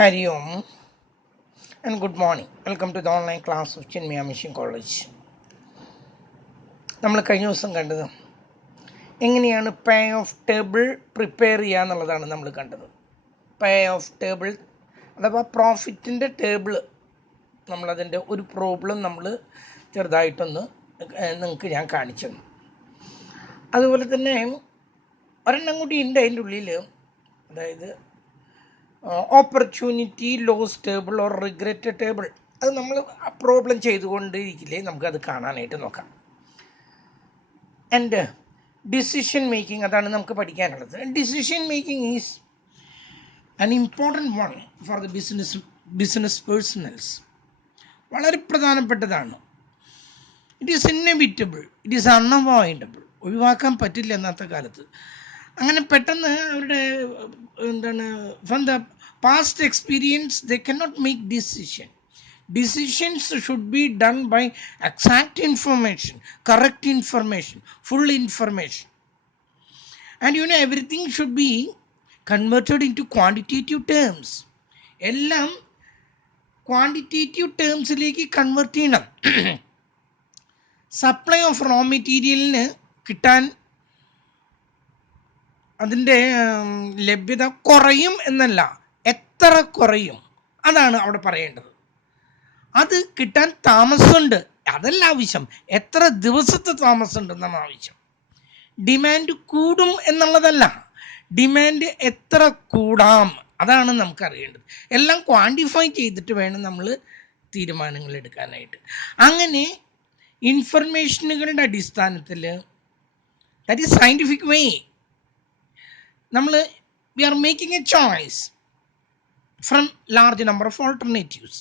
Hari Om and good morning. Welcome to the online class of Chinmaya Mission College. നമ്മൾ കഴിഞ്ഞ ദിവസം കണ്ടത് എങ്ങനെയാണ് പേ ഓഫ് ടേബിൾ പ്രിപ്പയർ ചെയ്യുക എന്നുള്ളതാണ് നമ്മൾ കണ്ടത്. പേ ഓഫ് ടേബിൾ അഥവാ പ്രോഫിറ്റിൻ്റെ ടേബിൾ നമ്മളതിൻ്റെ ഒരു പ്രോബ്ലം നമ്മൾ ചെറുതായിട്ടൊന്ന് നിങ്ങൾക്ക് ഞാൻ കാണിച്ചു തന്നു. അതുപോലെ തന്നെ ഒരെണ്ണം കൂടി ഉണ്ട് അതിൻ്റെ ഉള്ളിൽ, അതായത് opportunity loss table or regret table. അത് നമ്മൾ പ്രോബ്ലം ചെയ്തുകൊണ്ടിരിക്കില്ലേ, നമുക്കത് കാണാനായിട്ട് നോക്കാം. ആൻഡ് ഡിസിഷൻ മേക്കിംഗ്, അതാണ് നമുക്ക് പഠിക്കാനുള്ളത്. Decision making is an important one for the business personnels. വളരെ പ്രധാനപ്പെട്ടതാണ്. It is inevitable, it is unavoidable. ഒഴിവാക്കാൻ പറ്റില്ല ഇന്നത്തെ കാലത്ത്. അങ്ങനെ പെട്ടെന്ന് അവരുടെ from the past experience they cannot make decisions should be done by exact information, correct information, full information. And everything should be converted in to quantitative terms. എല്ലാം quantitative ടേംസിലേക്ക് convert ചെയ്യണം. സപ്ലൈ ഓഫ് റോ മെറ്റീരിയലിന് കിട്ടാൻ അതിൻ്റെ ലഭ്യത കുറയും എന്നല്ല, എത്ര കുറയും അതാണ് അവിടെ പറയേണ്ടത്. അത് കിട്ടാൻ താമസമുണ്ട്, അതല്ല ആവശ്യം, എത്ര ദിവസത്തെ താമസമുണ്ടെന്നാണ് ആവശ്യം. ഡിമാൻഡ് കൂടും എന്നുള്ളതല്ല, ഡിമാൻഡ് എത്ര കൂടാം അതാണ് നമുക്കറിയേണ്ടത്. എല്ലാം ക്വാണ്ടിഫൈ ചെയ്തിട്ട് വേണം നമ്മൾ തീരുമാനങ്ങൾ എടുക്കാനായിട്ട്. അങ്ങനെ ഇൻഫർമേഷനുകളുടെ അടിസ്ഥാനത്തിൽ, that is scientific way, we are making a choice from large number of alternatives.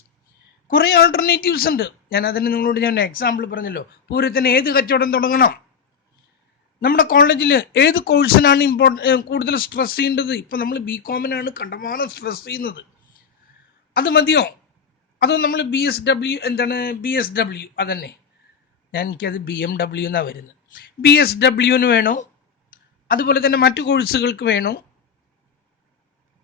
കുറേ ആൾട്ടർനേറ്റീവ്സ് ഉണ്ട്. നിങ്ങളോട് ഞാൻ എക്സാമ്പിൾ പറഞ്ഞല്ലോ. പൂരത്തിന് ഏത് കച്ചവടം തുടങ്ങണം, നമ്മുടെ കോളേജിൽ ഏത് കോഴ്സിനാണ് കൂടുതൽ സ്ട്രെസ് ചെയ്യേണ്ടത്. ഇപ്പം നമ്മൾ BCom കണ്ടമാനം സ്ട്രെസ് ചെയ്യുന്നത്. അത് മതിയോ? അതോ നമ്മൾ BSW അതന്നെ, എനിക്കത് BMW എന്നാണ് വരുന്നത്. BSWന് വേണോ? അതുപോലെ തന്നെ മറ്റു കോഴ്സുകൾക്ക് വേണോ?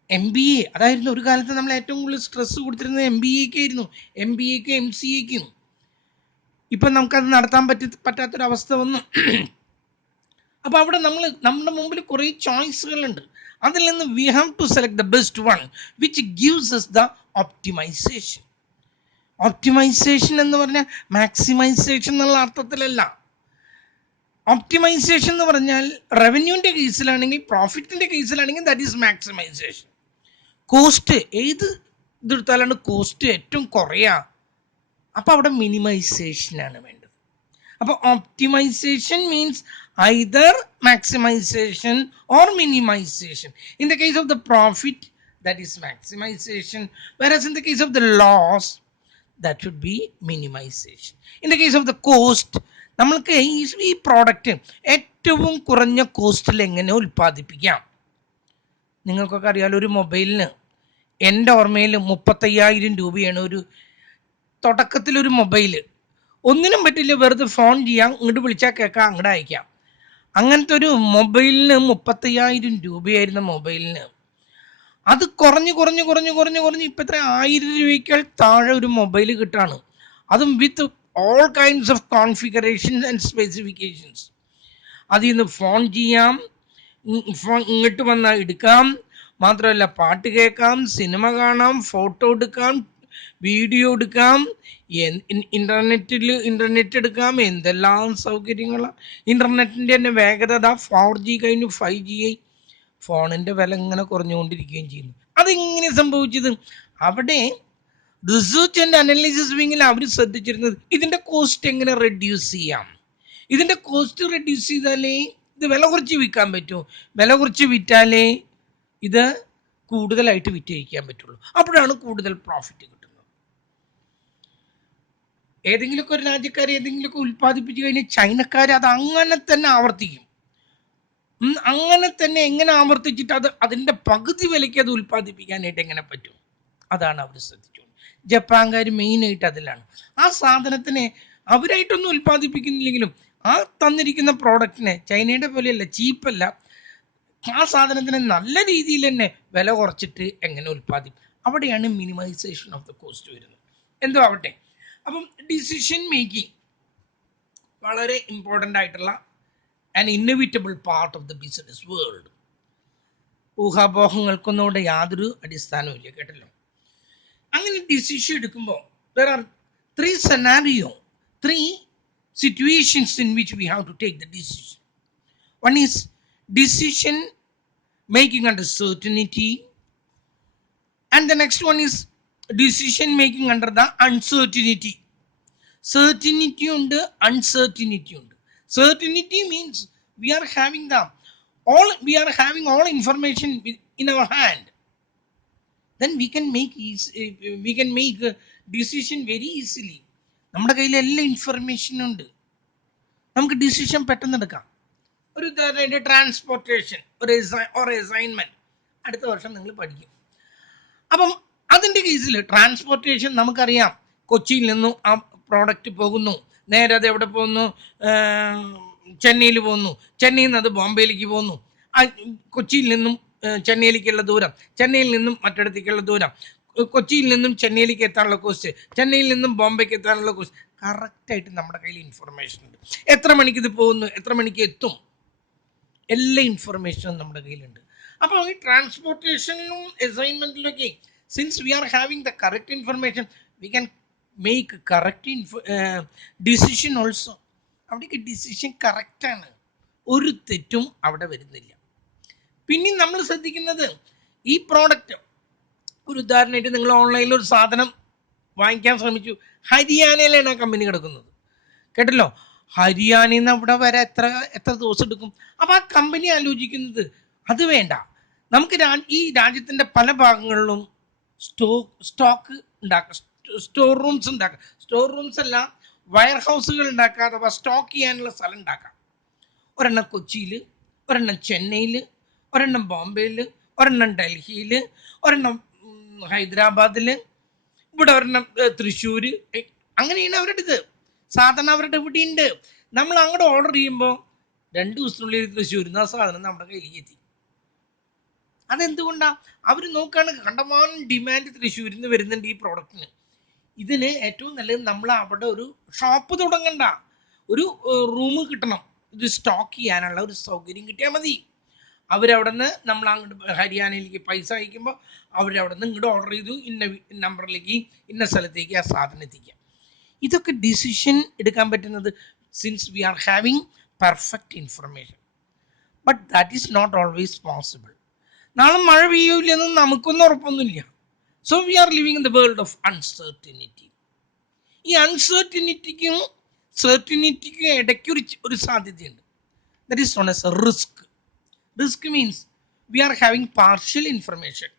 MBA, അതായിരുന്നു ഒരു കാലത്ത് നമ്മൾ ഏറ്റവും കൂടുതൽ സ്ട്രെസ് കൊടുത്തിരുന്നത് MBAക്ക് ആയിരുന്നു, MBAക്ക് MCAക്കും. ഇപ്പം നമുക്കത് നടത്താൻ പറ്റാത്തൊരവസ്ഥ വന്നു. അപ്പോൾ അവിടെ നമ്മുടെ മുമ്പിൽ കുറേ ചോയ്സുകളുണ്ട്. അതിൽ നിന്ന് we have to select the best one which gives us the optimization. Optimization എന്ന് പറഞ്ഞാൽ മാക്സിമൈസേഷൻ എന്നുള്ള അർത്ഥത്തിലല്ല. ഒപ്റ്റിമൈസേഷൻ എന്ന് പറഞ്ഞാൽ റവന്യൂവിൻ്റെ കേസിലാണെങ്കിൽ, പ്രോഫിറ്റിൻ്റെ കേസിലാണെങ്കിൽ ദാറ്റ് ഈസ് മാക്സിമൈസേഷൻ. കോസ്റ്റ് ഏത് ഇതെടുത്താലാണ് കോസ്റ്റ് ഏറ്റവും കുറയുക, അപ്പോൾ അവിടെ മിനിമൈസേഷനാണ് വേണ്ടത്. അപ്പോൾ optimization means either maximization or minimization. In the case of the profit that is maximization, whereas in the case of the loss that should be minimization. In the case of the cost, നമ്മൾക്ക് ഈ product ഏറ്റവും കുറഞ്ഞ കോസ്റ്റിൽ എങ്ങനെ ഉൽപ്പാദിപ്പിക്കാം. നിങ്ങൾക്കൊക്കെ അറിയാലോ, ഒരു മൊബൈലിന് എൻ്റെ ഓർമ്മയിൽ 35,000 രൂപയാണ് ഒരു തുടക്കത്തിലൊരു മൊബൈൽ. ഒന്നിനും പറ്റില്ല, വെറുതെ ഫോൺ ചെയ്യാം, ഇങ്ങോട്ട് വിളിച്ചാൽ കേൾക്കാം, അങ്ങോട്ട് അയക്കാം. അങ്ങനത്തെ ഒരു മൊബൈലിന് 35,000 രൂപയായിരുന്ന മൊബൈലിന് അത് കുറഞ്ഞ് ഇപ്പം എത്ര 1000 രൂപയ്ക്കാൾ താഴെ ഒരു മൊബൈൽ കിട്ടാണ്. അതും വിത്ത് all kinds of configurations and specifications. അതിൽ നിന്ന് ഫോൺ ചെയ്യാം, ഇങ്ങോട്ട് വന്നാൽ എടുക്കാം, മാത്രമല്ല പാട്ട് കേൾക്കാം, സിനിമ കാണാം, ഫോട്ടോ എടുക്കാം, വീഡിയോ എടുക്കാം, ഇൻ്റർനെറ്റ് എടുക്കാം, എന്തെല്ലാം സൗകര്യങ്ങളാണ്. ഇൻ്റർനെറ്റിൻ്റെ തന്നെ വേഗത 4G കഴിഞ്ഞു 5G ആയി. ഫോണിൻ്റെ വില ഇങ്ങനെ കുറഞ്ഞുകൊണ്ടിരിക്കുകയും ചെയ്യുന്നു. അതെങ്ങനെ സംഭവിച്ചത്? അവിടെ റിസർച്ച് ആൻഡ് അനലൈസിസ് വിങ്ങിൽ അവർ ശ്രദ്ധിച്ചിരുന്നത് ഇതിൻ്റെ കോസ്റ്റ് എങ്ങനെ റെഡ്യൂസ് ചെയ്യാം. ഇതിൻ്റെ കോസ്റ്റ് റെഡ്യൂസ് ചെയ്താലേ ഇത് വില കുറച്ച് വിൽക്കാൻ പറ്റൂ, വില കുറച്ച് വിറ്റാലേ ഇത് കൂടുതലായിട്ട് വിറ്റഴിക്കാൻ പറ്റുള്ളൂ. അപ്പോഴാണ് കൂടുതൽ പ്രോഫിറ്റ് കിട്ടുന്നത്. ഏതെങ്കിലുമൊക്കെ ഒരു രാജ്യക്കാർ ഏതെങ്കിലുമൊക്കെ ഉൽപ്പാദിപ്പിച്ചു കഴിഞ്ഞാൽ ചൈനക്കാർ അത് അങ്ങനെ തന്നെ ആവർത്തിക്കും. അങ്ങനെ തന്നെ എങ്ങനെ ആവർത്തിച്ചിട്ട് അതിൻ്റെ പകുതി വിലയ്ക്ക് അത് ഉൽപ്പാദിപ്പിക്കാനായിട്ട് എങ്ങനെ പറ്റും, അതാണ് അവർ ശ്രദ്ധിച്ചത്. ജപ്പാൻകാർ മെയിനായിട്ട് അതിലാണ്. ആ സാധനത്തിനെ അവരായിട്ടൊന്നും ഉൽപ്പാദിപ്പിക്കുന്നില്ലെങ്കിലും ആ തന്നിരിക്കുന്ന പ്രോഡക്റ്റിനെ, ചൈനയുടെ പോലെയല്ല, ചീപ്പല്ല, ആ സാധനത്തിന് നല്ല രീതിയിൽ തന്നെ വില കുറച്ചിട്ട് എങ്ങനെ ഉൽപ്പാദിപ്പിക്കും, അവിടെയാണ് മിനിമൈസേഷൻ ഓഫ് ദ കോസ്റ്റ് വരുന്നത്. എന്തോ ആവട്ടെ, അപ്പം ഡിസിഷൻ മേക്കിംഗ് വളരെ ഇമ്പോർട്ടൻ്റ് ആയിട്ടുള്ള an inevitable part of the business world. ഊഹാപോഹങ്ങൾക്കൊന്നും ഇവിടെ യാതൊരു അടിസ്ഥാനവും ഇല്ല, കേട്ടല്ലോ. അങ്ങനെ ഡിസിഷൻ എടുക്കുമ്പോൾ there are three situations in which we have to take the decision. One is decision making under certainty, and the next one is decision making under the uncertainty. Certainty ഉണ്ട്, uncertainty ഉണ്ട്. Certainty means we are having all information in our hand. Then we can make a decision very easily. നമ്മുടെ കയ്യിൽ എല്ലാ ഇൻഫർമേഷനും ഉണ്ട്, നമുക്ക് decision പെട്ടെന്ന് എടുക്കാം. ഒരു ഉദാഹരണമായിട്ട് ട്രാൻസ്പോർട്ടേഷൻ, ഒരു അസൈൻമെന്റ് അടുത്ത വർഷം നിങ്ങൾ പഠിക്കും. അപ്പം അതിൻ്റെ കേസിൽ ട്രാൻസ്പോർട്ടേഷൻ നമുക്കറിയാം, കൊച്ചിയിൽ നിന്നും ആ പ്രോഡക്റ്റ് പോകുന്നു, നേരെ അത് എവിടെ പോകുന്നു, ചെന്നൈയിൽ പോകുന്നു, ചെന്നൈയിൽ നിന്ന് അത് ബോംബെയിലേക്ക് പോകുന്നു. കൊച്ചിയിൽ നിന്നും ചെന്നൈയിലേക്കുള്ള ദൂരം, ചെന്നൈയിൽ നിന്നും മറ്റിടത്തേക്കുള്ള ദൂരം, കൊച്ചിയിൽ നിന്നും ചെന്നൈയിലേക്ക് എത്താനുള്ള കോസ്റ്റ്, ചെന്നൈയിൽ നിന്നും ബോംബെക്ക് എത്താനുള്ള കോസ്റ്റ്, കറക്റ്റായിട്ട് നമ്മുടെ കയ്യിൽ ഇൻഫർമേഷൻ ഉണ്ട്. എത്ര മണിക്ക് ഇത് പോകുന്നു, എത്ര മണിക്ക് എത്തും, എല്ലാ ഇൻഫർമേഷനും നമ്മുടെ കയ്യിലുണ്ട്. അപ്പോൾ ഈ ട്രാൻസ്പോർട്ടേഷനിലും അസൈൻമെന്റിലൊക്കെ since we are having the correct information we can make correct decision also. അവിടേക്ക് ഡിസിഷൻ കറക്റ്റാണ്, ഒരു തെറ്റും അവിടെ വരുന്നില്ല. പിന്നെ നമ്മൾ ശ്രദ്ധിക്കുന്നത് ഈ പ്രോഡക്റ്റ്, ഒരു ഉദാഹരണമായിട്ട് നിങ്ങൾ ഓൺലൈനിൽ ഒരു സാധനം വാങ്ങിക്കാൻ ശ്രമിച്ചു, ഹരിയാനയിലാണ് ആ കമ്പനി കിടക്കുന്നത്, കേട്ടല്ലോ. ഹരിയാനയിൽ നിന്ന് അവിടെ വരെ എത്ര ദിവസം എടുക്കും? അപ്പോൾ ആ കമ്പനി ആലോചിക്കുന്നത് അത് വേണ്ട, നമുക്ക് ഈ രാജ്യത്തിൻ്റെ പല ഭാഗങ്ങളിലും സ്റ്റോക്ക് ഉണ്ടാക്കുക, സ്റ്റോർ റൂംസ് ഉണ്ടാക്കുക, സ്റ്റോർ റൂംസ് അല്ല വയർ ഹൗസുകൾ ഉണ്ടാക്കുക, അഥവാ സ്റ്റോക്ക് ചെയ്യാനുള്ള സ്ഥലം ഉണ്ടാക്കാം. ഒരെണ്ണം കൊച്ചിയിൽ, ഒരെണ്ണം ചെന്നൈയിൽ, ഒരെണ്ണം ബോംബെയിൽ, ഒരെണ്ണം ഡൽഹിയിൽ, ഒരെണ്ണം ഹൈദരാബാദിൽ, ഇവിടെ ഒരെണ്ണം തൃശ്ശൂർ. അങ്ങനെയാണ് അവരുടെ ഇത്. സാധനം അവരുടെ ഇവിടെ ഉണ്ട്. നമ്മൾ അങ്ങോട്ട് ഓർഡർ ചെയ്യുമ്പോൾ 2 ദിവസത്തിനുള്ളിൽ തൃശ്ശൂരിൽ നിന്ന് ആ സാധനം നമ്മുടെ കയ്യിലേക്ക് എത്തി. അതെന്തുകൊണ്ടാണ്? അവർ നോക്കുകയാണ്, കണ്ടമാനം ഡിമാൻഡ് തൃശ്ശൂരിൽ നിന്ന് വരുന്നുണ്ട് ഈ പ്രോഡക്റ്റിന്. ഇതിന് ഏറ്റവും നല്ലത് നമ്മൾ അവിടെ ഒരു ഷോപ്പ് തുടങ്ങണ്ട, ഒരു റൂം കിട്ടണം, ഇത് സ്റ്റോക്ക് ചെയ്യാനുള്ള ഒരു സൗകര്യം കിട്ടിയാൽ മതി. അവരവിടെ നിന്ന് നമ്മൾ അങ്ങോട്ട് ഹരിയാനയിലേക്ക് പൈസ അയക്കുമ്പോൾ അവരവിടെ നിന്ന് ഇങ്ങോട്ട് ഓർഡർ ചെയ്തു, ഇന്ന നമ്പറിലേക്ക് ഇന്ന സ്ഥലത്തേക്ക് ആ സാധനം എത്തിക്കാം. ഇതൊക്കെ ഡിസിഷൻ എടുക്കാൻ പറ്റുന്നത് since we are having perfect information. But that is not always possible. നാളെ മഴ പെയ്യൂലെന്ന് നമുക്കൊന്നും ഉറപ്പൊന്നുമില്ല. So we are living in the world of uncertainty. ഈ അൺസർട്ടിനിറ്റിക്കും സർട്ടിനിറ്റിക്കും ഇടയ്ക്ക് ഒരു സാധ്യതയുണ്ട്. That is known as a risk. Risk means we are having partial information.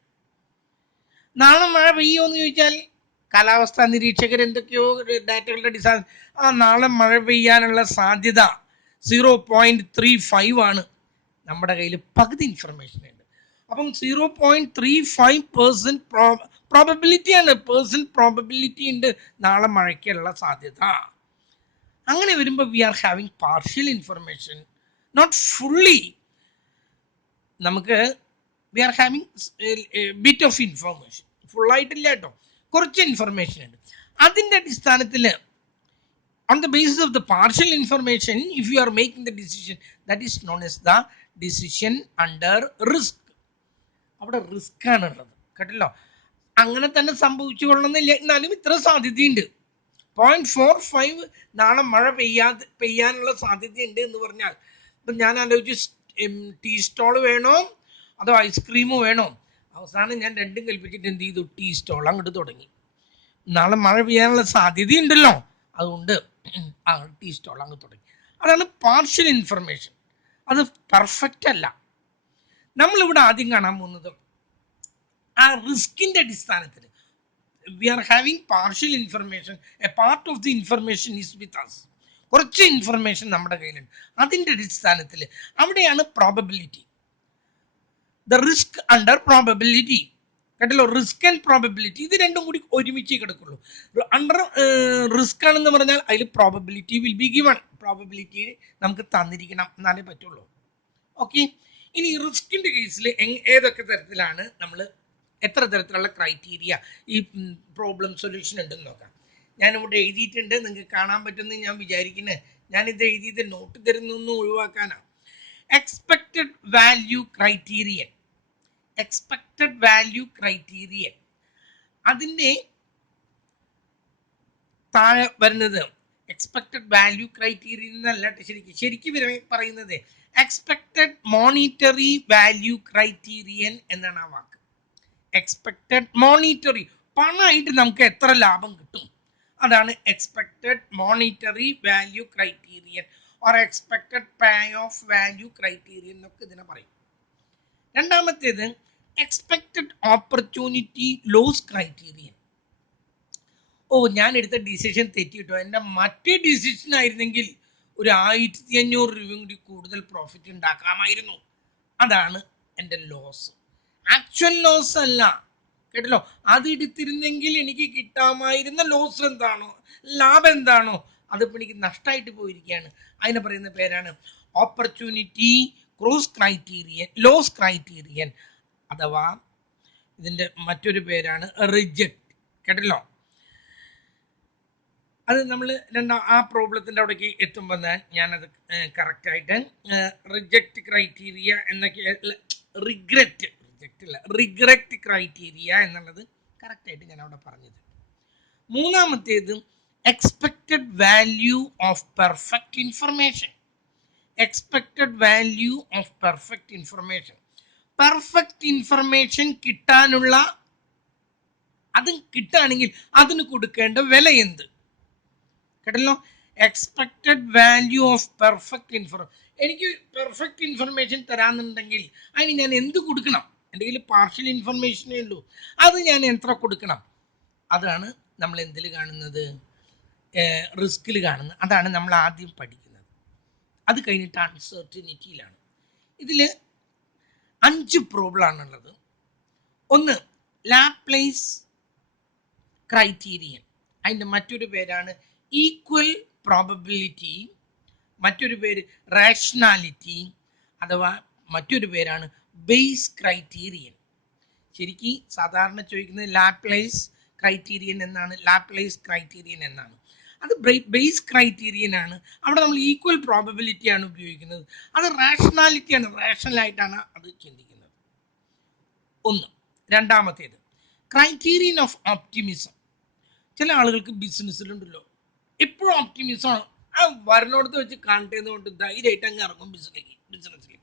നാളെ മഴ പെയ്യുമോ എന്ന് ചോദിച്ചാൽ കാലാവസ്ഥാ നിരീക്ഷകർ എന്തൊക്കെയോ ഡാറ്റകളുടെ അടിസ്ഥാനം നാളെ മഴ പെയ്യാനുള്ള സാധ്യത 0.35 ആണ്. നമ്മുടെ കയ്യിൽ പകുതി ഇൻഫർമേഷൻ ഉണ്ട്. അപ്പം 0.35% പ്രോബബിലിറ്റിയാണ്, പ്രോബബിലിറ്റി ഉണ്ട് നാളെ മഴയ്ക്കുള്ള സാധ്യത. അങ്ങനെ വരുമ്പോൾ we are having partial information, not fully. നമുക്ക് we are having bit of information, ഫുള്ളായിട്ടില്ല കേട്ടോ, കുറച്ച് ഇൻഫർമേഷൻ ഉണ്ട്. അതിൻ്റെ അടിസ്ഥാനത്തിൽ on the basis of the partial information, if you are making the decision, that is known as the decision under risk. അവിടെ risk ആണ് ഉള്ളത്, കേട്ടല്ലോ. അങ്ങനെ തന്നെ സംഭവിച്ചു കൊള്ളണമെന്നില്ല, എന്നാലും ഇത്ര സാധ്യതയുണ്ട്. 0.45 നാളെ മഴ പെയ്യാനുള്ള സാധ്യതയുണ്ട് എന്ന് പറഞ്ഞാൽ, ഇപ്പം ഞാൻ ആലോചിച്ച് ടീ സ്റ്റോൾ വേണോ അതോ ഐസ്ക്രീം വേണോ? അവസാനം ഞാൻ രണ്ടും കൽപ്പിച്ചിട്ട് എന്ത് ചെയ്തു, ടീ സ്റ്റോൾ അങ്ങോട്ട് തുടങ്ങി. നാളെ മഴ പെയ്യാനുള്ള സാധ്യതയുണ്ടല്ലോ, അതുകൊണ്ട് ടീ സ്റ്റോൾ അങ്ങ് തുടങ്ങി. അതാണ് പാർഷ്യൽ ഇൻഫർമേഷൻ, അത് പെർഫെക്റ്റ് അല്ല. നമ്മളിവിടെ ആദ്യം കാണാൻ പോകുന്നത് ആ റിസ്കിൻ്റെ അടിസ്ഥാനത്തിൽ we are having partial information, a part of the information is with us. കുറച്ച് ഇൻഫർമേഷൻ നമ്മുടെ കയ്യിലുണ്ട്, അതിൻ്റെ അടിസ്ഥാനത്തിൽ അവിടെയാണ് probability, the risk under probability. കേട്ടല്ലോ, റിസ്ക് ആൻഡ് പ്രോബബിലിറ്റി ഇത് രണ്ടും കൂടി ഒരുമിച്ച് കിടക്കുള്ളൂ. അണ്ടർ റിസ്ക് ആണെന്ന് പറഞ്ഞാൽ അതിൽ probability will be given, probability നമുക്ക് തന്നിരിക്കണം, എന്നാലേ പറ്റുള്ളൂ. ഓക്കെ, ഇനി റിസ്കിൻ്റെ കേസിൽ ഏതൊക്കെ തരത്തിലാണ് നമ്മൾ എത്ര തരത്തിലുള്ള ക്രൈറ്റീരിയ ഈ പ്രോബ്ലം സൊല്യൂഷൻ ഉണ്ടെന്ന് നോക്കാം. ഞാനിവിടെ എഴുതിയിട്ടുണ്ട്, നിങ്ങൾക്ക് കാണാൻ പറ്റുമെന്ന് ഞാൻ വിചാരിക്കുന്നത്. ഞാനിത് എഴുതിയത് നോട്ട് തരുന്നൊന്നും ഒഴിവാക്കാനാണ്. Expected value criterion, expected value criterion അതിൻ്റെ താഴെ വരുന്നത് എക്സ്പെക്റ്റഡ് വാല്യൂ ക്രൈറ്റീരിയൻ എന്നല്ല ശരിക്കും പറയുന്നത് എക്സ്പെക്റ്റഡ് മോണിറ്ററി വാല്യൂ ക്രൈറ്റീരിയൻ എന്നാണ് ആ വാക്ക്. എക്സ്പെക്റ്റഡ് മോണിറ്ററി, പണമായിട്ട് നമുക്ക് എത്ര ലാഭം കിട്ടും, അതാണ് expected monetary value criterion or expected pay of value criterion എന്നൊക്കെ ഇതിനെ പറയും. രണ്ടാമത്തേത് എക്സ്പെക്റ്റഡ് ഓപ്പർച്യൂണിറ്റി ലോസ് ക്രൈറ്റീരിയൻ. ഞാൻ എടുത്ത ഡിസിഷൻ തെറ്റിട്ടോ, എൻ്റെ മറ്റേ ഡിസിഷൻ ആയിരുന്നെങ്കിൽ ഒരു 1500 രൂപയും കൂടി കൂടുതൽ പ്രോഫിറ്റ് ഉണ്ടാക്കാമായിരുന്നു. അതാണ് എൻ്റെ ലോസ്. ആക്ച്വൽ ലോസ് അല്ല കേട്ടല്ലോ. അത് എടുത്തിരുന്നെങ്കിൽ എനിക്ക് കിട്ടാമായിരുന്ന ലോസ് എന്താണോ, ലാഭം എന്താണോ, അതിപ്പോൾ എനിക്ക് നഷ്ടമായിട്ട് പോയിരിക്കുകയാണ്. അതിനെ പറയുന്ന പേരാണ് opportunity cross criterion, loss criterion, അഥവാ ഇതിൻ്റെ മറ്റൊരു പേരാണ് റിജക്റ്റ്. കേട്ടല്ലോ. അത് നമ്മൾ ആ പ്രോബ്ലത്തിൻ്റെ അവിടേക്ക് എത്തുമ്പോൾ ഞാനത് കറക്റ്റായിട്ട് റിജക്റ്റ് ക്രൈറ്റീരിയ എന്നൊക്കെ, റിഗ്രറ്റ് ക്രൈറ്റീരിയ എന്നുള്ളത് കറക്റ്റായിട്ട് ഞാൻ അവിടെ പറഞ്ഞത്. മൂന്നാമത്തേത് expected value of perfect information. Expected value of perfect information, perfect information കിട്ടാനുള്ള, അത് കിട്ടുകയാണെങ്കിൽ അതിന് കൊടുക്കേണ്ട വില എന്ത്, കേട്ടല്ലോ. Expected value of perfect information, എനിക്ക് പെർഫെക്റ്റ് ഇൻഫർമേഷൻ തരാമെന്നുണ്ടെങ്കിൽ അതിന് ഞാൻ എന്ത് കൊടുക്കണം? എൻ്റെ കയ്യിൽ പാർഷ്യൽ ഇൻഫർമേഷനേ ഉള്ളൂ, അത് ഞാൻ എത്ര കൊടുക്കണം? അതാണ് നമ്മൾ എന്തിൽ കാണുന്നത്, റിസ്കിൽ കാണുന്നത്. അതാണ് നമ്മൾ ആദ്യം പഠിക്കുന്നത്. അത് കഴിഞ്ഞിട്ട് അൺസർട്ടിനിറ്റിയിലാണ്. ഇതിൽ 5 പ്രോബ്ലമാണുള്ളത്. ഒന്ന് ലാപ്ലേസ് ക്രൈറ്റീരിയൻ, അതിൻ്റെ മറ്റൊരു പേരാണ് ഈക്വൽ പ്രോബബിലിറ്റി, മറ്റൊരു പേര് റാഷണാലിറ്റി, അഥവാ മറ്റൊരു പേരാണ് ബേസ് ക്രൈറ്റീരിയൻ. ശരിക്കും സാധാരണ ചോദിക്കുന്നത് ലാപ്ലേസ് ക്രൈറ്റീരിയൻ എന്നാണ്, ലാപ്ലേസ് ക്രൈറ്റീരിയൻ എന്നാണ്. അത് ബേസ് ക്രൈറ്റീരിയൻ ആണ്. അവിടെ നമ്മൾ ഈക്വൽ പ്രോബബിലിറ്റി ആണ് ഉപയോഗിക്കുന്നത്. അത് റാഷണാലിറ്റിയാണ്, റാഷണലായിട്ടാണ് അത് ചിന്തിക്കുന്നത്. ഒന്ന്. രണ്ടാമത്തേത് ക്രൈറ്റീരിയൻ ഓഫ് ഓപ്റ്റിമിസം. ചില ആളുകൾക്ക് ബിസിനസ്സിലുണ്ടല്ലോ എപ്പോഴും ഓപ്റ്റിമിസമാണ്, ആ വരണോടത്ത് വെച്ച് കാണുന്നതുകൊണ്ട് ധൈര്യമായിട്ട് അങ്ങ് ഇറങ്ങും ബിസിനസ്സിലേക്ക്.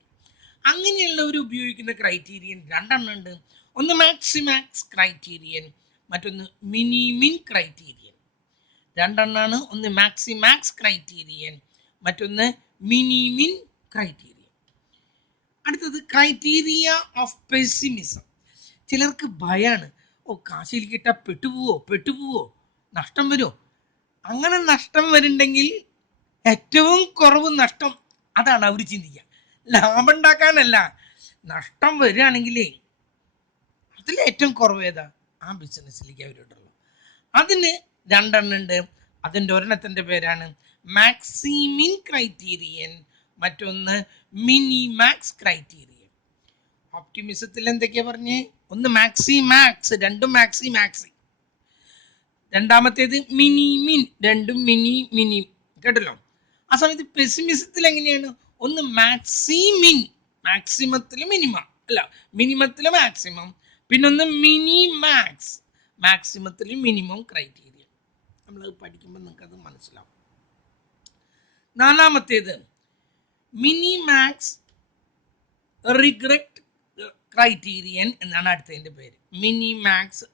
അങ്ങനെയുള്ളവർ ഉപയോഗിക്കുന്ന ക്രൈറ്റീരിയൻ 2 എണ്ണം ഉണ്ട്. ഒന്ന് മാക്സിമാക്സ് ക്രൈറ്റീരിയൻ, മറ്റൊന്ന് മിനിമിൻ ക്രൈറ്റീരിയൻ. 2 എണ്ണമാണ്. ഒന്ന് മാക്സിമാക്സ് ക്രൈറ്റീരിയൻ, മറ്റൊന്ന് മിനിമിൻ ക്രൈറ്റീരിയൻ. അടുത്തത് ക്രൈറ്റീരിയ ഓഫ് പെസിമിസം. ചിലർക്ക് ഭയാണ്, കാശിൽ കിട്ടാൽ പെട്ടുപോവോ, നഷ്ടം വരുമോ. അങ്ങനെ നഷ്ടം വരുന്നുണ്ടെങ്കിൽ ഏറ്റവും കുറവ് നഷ്ടം, അതാണ് അവർ ചിന്തിക്കുക. ലാഭം ഉണ്ടാക്കാനല്ല, നഷ്ടം വരികയാണെങ്കിലേ അതിൽ ഏറ്റവും കുറവ് ഏതാ, ആ ബിസിനസ്സിലേക്ക് അവരോടുള്ളൂ. അതിന് 2 എണ്ണം ഉണ്ട്. അതിൻ്റെ ഒരെണ്ണത്തിൻ്റെ പേരാണ് മാക്സിമിൻ ക്രൈറ്റീരിയൻ, മറ്റൊന്ന് മിനിമാക്സ് ക്രൈറ്റീരിയൻ. ഓപ്റ്റിമിസത്തിൽ എന്തൊക്കെയാ പറഞ്ഞേ? ഒന്ന് മാക്സിമാക്സ്, രണ്ടും മാക്സിമാക്സ്. രണ്ടാമത്തേത് മിനിമിൻ, രണ്ടും മിനി. കേട്ടല്ലോ. ആ സമയത്ത് പെസിമിസത്തിൽ എങ്ങനെയാണ്? ഒന്ന് മാക്സിമിൻ, മാക്സിമത്തിൽ മിനിമം, അല്ല മിനിമത്തിൽ മാക്സിമം. പിന്നൊന്ന് മിനിമാക്സ്, മാക്സിമത്തിൽ മിനിമം ക്രൈറ്റീരിയ. നമ്മളത് പഠിക്കുമ്പോൾ നിങ്ങൾക്കത് മനസ്സിലാവും. നാലാമത്തേത് മിനിമാക്സ് റിഗ്രറ്റ് ക്രൈറ്റീരിയൻ എന്നാണ് അടുത്തതിൻ്റെ പേര്. Minimax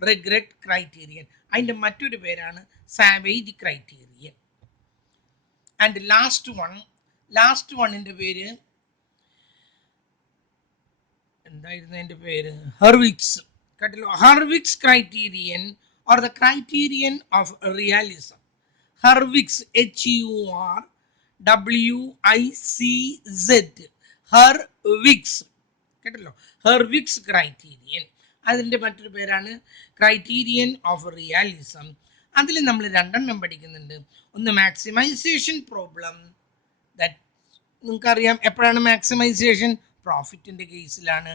regret criterion. അതിൻ്റെ മറ്റൊരു പേരാണ് സാവേജ് ക്രൈറ്റീരിയൻ. ആൻഡ് ലാസ്റ്റ് വണ്ണിൻ്റെ പേര് എന്തായിരുന്നു? എൻ്റെ പേര് ഹെർവിക്സ്. കേട്ടല്ലോ. Hurwicz criterion or the criterion of realism. Hurwicz, HERWICZ, Hurwicz. കേട്ടല്ലോ. Hurwicz criterion. അതിൻ്റെ മറ്റൊരു പേരാണ് ക്രൈറ്റീരിയൻ ഓഫ് റിയലിസം. അതിൽ നമ്മൾ 2 എണ്ണം പഠിക്കുന്നുണ്ട്. ഒന്ന് മാക്സിമൈസേഷൻ പ്രോബ്ലം. ദാറ്റ് നിങ്ങൾക്കറിയാം എപ്പോഴാണ് മാക്സിമൈസേഷൻ പ്രോഫിറ്റിൻ്റെ കേസിലാണ്,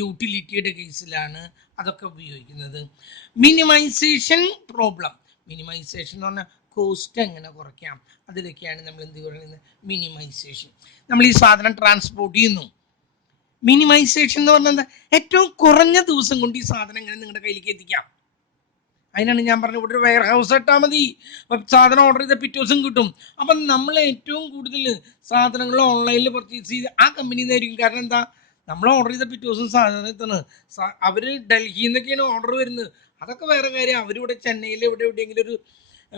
യൂട്ടിലിറ്റിയുടെ കേസിലാണ് അതൊക്കെ ഉപയോഗിക്കുന്നത്. മിനിമൈസേഷൻ പ്രോബ്ലം, മിനിമൈസേഷൻ എന്ന് പറഞ്ഞാൽ കോസ്റ്റ് എങ്ങനെ കുറയ്ക്കാം, അതിലൊക്കെയാണ് നമ്മൾ എന്ത് പറയുന്നത്, മിനിമൈസേഷൻ. നമ്മൾ ഈ സാധനം ട്രാൻസ്പോർട്ട് ചെയ്യുന്നു, മിനിമൈസേഷൻ എന്ന് പറഞ്ഞാൽ ഏറ്റവും കുറഞ്ഞ ദിവസം കൊണ്ട് ഈ സാധനം എങ്ങനെ നിങ്ങളുടെ കയ്യിലേക്ക് എത്തിക്കാം. അതിനാണ് ഞാൻ പറഞ്ഞത് ഇവിടെ ഒരു വെയർ ഹൗസ് ഇട്ടാൽ മതി, അപ്പം സാധനം ഓർഡർ ചെയ്ത പിറ്റേ ദിവസം കിട്ടും. അപ്പം നമ്മൾ ഏറ്റവും കൂടുതൽ സാധനങ്ങൾ ഓൺലൈനിൽ പർച്ചേസ് ചെയ്ത് ആ കമ്പനിയിൽ നിന്നായിരിക്കും. കാരണം എന്താ, നമ്മൾ ഓർഡർ ചെയ്ത പിറ്റേ ദിവസം സാധനം എത്തുന്നത്. അവർ ഡൽഹിയിൽ നിന്നൊക്കെയാണ് ഓർഡർ വരുന്നത്, അതൊക്കെ വേറെ കാര്യം. അവരിവിടെ ചെന്നൈയിൽ എവിടെയെങ്കിലും ഒരു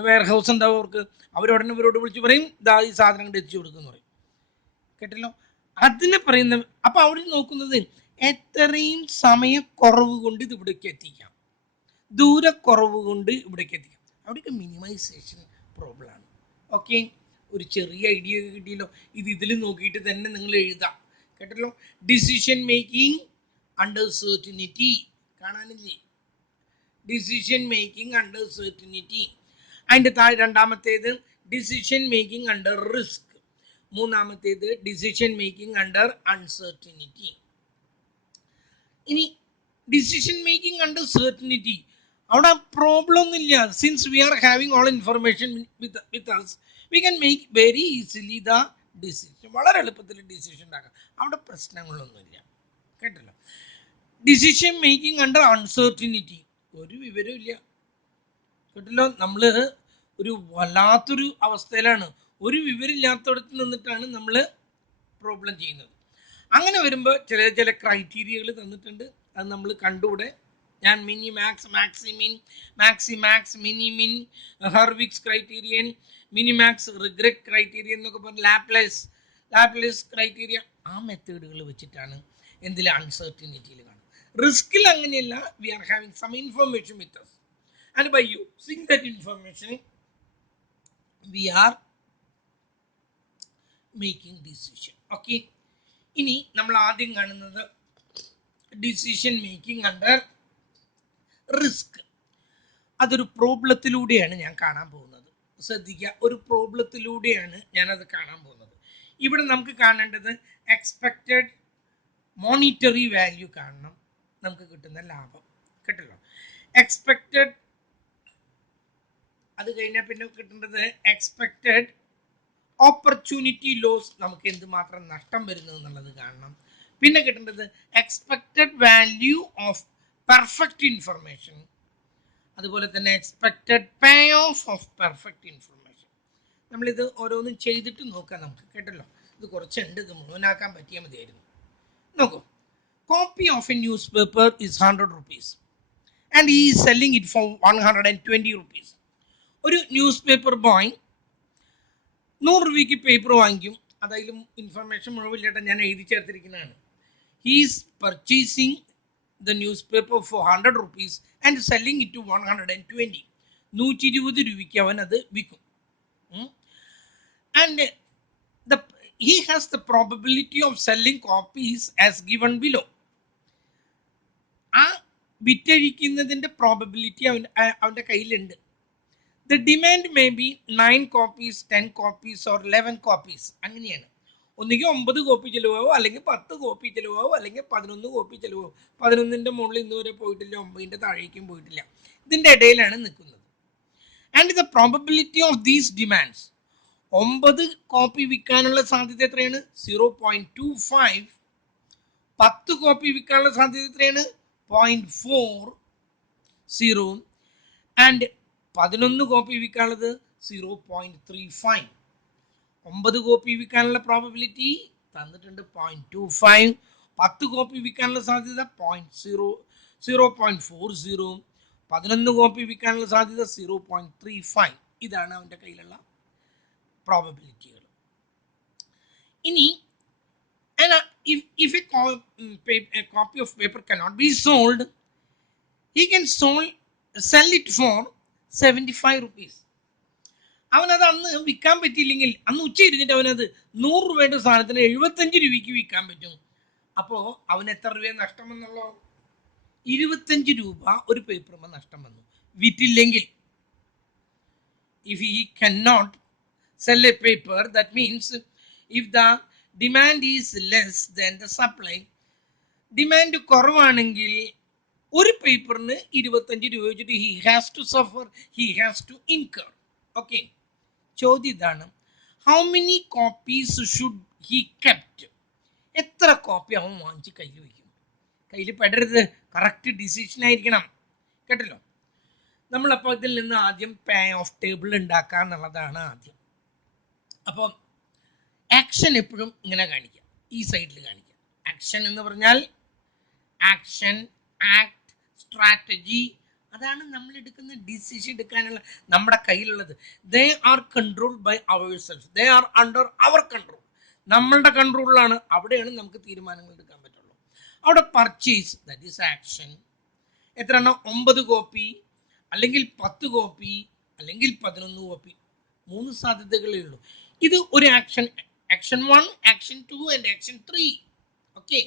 വെയർ ഹൗസ് ഉണ്ടാവും അവർക്ക്, അവരുടനെ ഇവരോട് വിളിച്ച് പറയും ഇതാ ഈ സാധനം കൊണ്ട് എത്തിച്ചു കൊടുക്കുന്നു പറയും. കേട്ടല്ലോ, അതിനെ പറയുന്ന. അപ്പം അവർ നോക്കുന്നത് എത്രയും സമയക്കുറവ് കൊണ്ട് ഇത് ഇവിടേക്ക് എത്തിക്കാം, ദൂരക്കുറവ് കൊണ്ട് ഇവിടേക്ക് എത്തിക്കാം. അവിടേക്ക് മിനിമൈസേഷൻ പ്രോബ്ലമാണ്. ഓക്കെ, ഒരു ചെറിയ ഐഡിയ കിട്ടിയല്ലോ. ഇതിൽ നോക്കിയിട്ട് തന്നെ നിങ്ങൾ എഴുതാം. കേട്ടല്ലോ, ഡിസിഷൻ മേക്കിംഗ് അണ്ടർ സെർട്ടിനിറ്റി കാണാനില്ലേ, ഡിസിഷൻ മേക്കിംഗ് അണ്ടർ സെർട്ടിനിറ്റി. അതിൻ്റെ താഴെ രണ്ടാമത്തേത് ഡിസിഷൻ മേക്കിംഗ് അണ്ടർ റിസ്ക്, മൂന്നാമത്തേത് ഡിസിഷൻ മേക്കിംഗ് അണ്ടർ അൺസെർട്ടിനിറ്റി. ഇനി ഡിസിഷൻ മേക്കിംഗ് അണ്ടർ സെർട്ടിനിറ്റി, അവിടെ പ്രോബ്ലം ഒന്നുമില്ല. Since we are having all information with us, we can make very easily the decision. വളരെ എളുപ്പത്തിൽ decision ഉണ്ടാക്കാം, അവിടെ പ്രശ്നങ്ങളൊന്നുമില്ല. കേട്ടല്ലോ, ഡിസിഷൻ മേക്കിംഗ് അണ്ടർ അൺസെർട്ടിനിറ്റി, ഒരു വിവരവും ഇല്ല. കേട്ടല്ലോ, നമ്മൾ ഒരു വല്ലാത്തൊരു അവസ്ഥയിലാണ്, ഒരു വിവരമില്ലാത്തടത്ത് നിന്നിട്ടാണ് നമ്മൾ പ്രോബ്ലം ചെയ്യുന്നത്. അങ്ങനെ വരുമ്പോൾ ചില ക്രൈറ്റീരിയകൾ തന്നിട്ടുണ്ട്, അത് നമ്മൾ കണ്ടുകൂടെ. ഞാൻ minimax, maximin, maximax, minimin, Hurwicz criterion, minimax regret criterion എന്നൊക്കെ പറഞ്ഞ് ലാപ്ലേസ് ക്രൈറ്റീരിയ, ആ മെത്തേഡുകൾ വെച്ചിട്ടാണ് എന്തിൽ അൺസെർട്ടിനിറ്റിയിൽ കാണും. റിസ്കിൽ അങ്ങനെയല്ല, we are having some information with us and by using that information we are making decision. Okay, ഇനി നമ്മൾ ആദ്യം കാണുന്നത് ഡിസിഷൻ മേക്കിംഗ് അണ്ടർ റിസ്ക്. അതൊരു പ്രോബ്ലത്തിലൂടെയാണ് ഞാൻ കാണാൻ പോകുന്നത്. ശ്രദ്ധിക്കുക, ഒരു പ്രോബ്ലത്തിലൂടെയാണ് ഞാനത് കാണാൻ പോകുന്നത്. ഇവിടെ നമുക്ക് കാണേണ്ടത് എക്സ്പെക്റ്റഡ് മോണിറ്ററി വാല്യൂ കാണണം, നമുക്ക് കിട്ടുന്ന ലാഭം. കേട്ടല്ലോ, എക്സ്പെക്റ്റഡ്, അത് കഴിഞ്ഞാൽ പിന്നെ കിട്ടേണ്ടത് എക്സ്പെക്റ്റഡ് ഓപ്പർച്യൂണിറ്റി ലോസ്, നമുക്ക് എന്തുമാത്രം നഷ്ടം വരുന്നു എന്നുള്ളത് കാണണം. പിന്നെ കിട്ടേണ്ടത് expected value of perfect information, അതുപോലെ തന്നെ expected pay of of perfect information. നമ്മളിത് ഓരോന്നും ചെയ്തിട്ട് നോക്കാം നമുക്ക്. കേട്ടല്ലോ, ഇത് കുറച്ചുണ്ട്, ഇത് മുഴുവനാക്കാൻ പറ്റിയാൽ മതിയായിരുന്നു. നോക്കൂ, copy of a newspaper is 100 rupees and ഈ സെല്ലിംഗ് ഇറ്റ് ഫോർ 120 rupees. ഒരു ന്യൂസ് പേപ്പർ ബോയ് 100 രൂപയ്ക്ക് പേപ്പർ വാങ്ങിക്കും. അതായാലും ഇൻഫർമേഷൻ മുഴുവില്ലേട്ട ഞാൻ എഴുതി ചേർത്തിരിക്കുന്നതാണ്. He's purchasing the newspaper for 100 rupees and selling it to 120. 120 രൂപയ്ക്ക് അവൻ അത് വിൽക്കും. And he has the probability of selling copies as given below. ആ വിറ്റഴിക്കുന്നതിൻ്റെ പ്രോബബിലിറ്റി അവൻ്റെ കയ്യിലുണ്ട്. The demand may be 9 copies, 10 copies or 11 copies. അങ്ങനെയാണ്. ഒന്നുകിൽ 9 copy ചിലവാകും, അല്ലെങ്കിൽ 10 കോപ്പി ചിലവാകും, അല്ലെങ്കിൽ 11 കോപ്പി ചിലവാകും. 11ൻ്റെ മുകളിൽ ഇന്ന് വരെ പോയിട്ടില്ല, 9ൻ്റെ താഴേക്കും പോയിട്ടില്ല, ഇതിൻ്റെ ഇടയിലാണ് നിൽക്കുന്നത്. And the probability of these demands, 9 കോപ്പി വിൽക്കാനുള്ള സാധ്യത എത്രയാണ്? 0.25. 10 കോപ്പി വിൽക്കാനുള്ള സാധ്യത എത്രയാണ്? 0.40. ആൻഡ് 11 കോപ്പി വിൽക്കാനുള്ളത് 0.35. 9 കോപ്പി വിൽക്കാനുള്ള പ്രോബബിലിറ്റി തന്നിട്ടുണ്ട് 0.25. 10 കോപ്പി വിൽക്കാനുള്ള സാധ്യത 0.40. 11 കോപ്പി വിൽക്കാനുള്ള സാധ്യത 0.35. ഇതാണ് അവൻ്റെ കയ്യിലുള്ള പ്രോബബിലിറ്റികൾ. ഇനി if a copy of paper cannot be sold, he can sell it for 75 rupees. അവനത് അന്ന് വിൽക്കാൻ പറ്റിയില്ലെങ്കിൽ, അന്ന് ഉച്ച ഇരുന്നിട്ട് അവനത് 100 രൂപയുടെ സാധനത്തിന് 75 രൂപയ്ക്ക് വിൽക്കാൻ പറ്റും. അപ്പോൾ അവന് എത്ര രൂപ നഷ്ടം വന്നുള്ളൂ? 25 രൂപ ഒരു പേപ്പറുമ്പോൾ നഷ്ടം വന്നു വിറ്റില്ലെങ്കിൽ. If he cannot sell a paper, that means if the demand is less than the supply. Demand കുറവാണെങ്കിൽ ഒരു പേപ്പറിന് 25 രൂപ വെച്ചിട്ട് he has to suffer, he has to incur. Okay, ചോദ്യം ഇതാണ്, how many copies should he kept? എത്ര copy അവൻ വാങ്ങിച്ച് കയ്യിൽ വയ്ക്കും? കയ്യിൽ പെടരുത്, കറക്റ്റ് ഡിസിഷൻ ആയിരിക്കണം, കേട്ടല്ലോ. നമ്മളപ്പോൾ ഇതിൽ നിന്ന് ആദ്യം പേ ഓഫ് ടേബിൾ ഉണ്ടാക്കുക എന്നുള്ളതാണ് ആദ്യം. അപ്പം ആക്ഷൻ എപ്പോഴും ഇങ്ങനെ കാണിക്കുക, ഈ സൈഡിൽ കാണിക്കുക. ആക്ഷൻ എന്ന് പറഞ്ഞാൽ ആക്ഷൻ, ആക്ട്, സ്ട്രാറ്റജി, അതാണ് നമ്മൾ എടുക്കുന്ന ഡിസിഷൻ എടുക്കാനുള്ള നമ്മുടെ കയ്യിലുള്ളത്. They are controlled by our self, they are under our control. നമ്മളുടെ കൺട്രോളിലാണ്, അവിടെയാണ് നമുക്ക് തീരുമാനങ്ങൾ എടുക്കാൻ പറ്റുള്ളൂ. അവിടെ പർച്ചേസ്, ദാറ്റ് ഈസ് ആക്ഷൻ. എത്ര എണ്ണം? 9 കോപ്പി, അല്ലെങ്കിൽ 10 കോപ്പി, അല്ലെങ്കിൽ 11 കോപ്പി. 3 സാധ്യതകളേ ഉള്ളൂ. ഇത് ഒരു action, action 1, action 2 and action 3. Okay,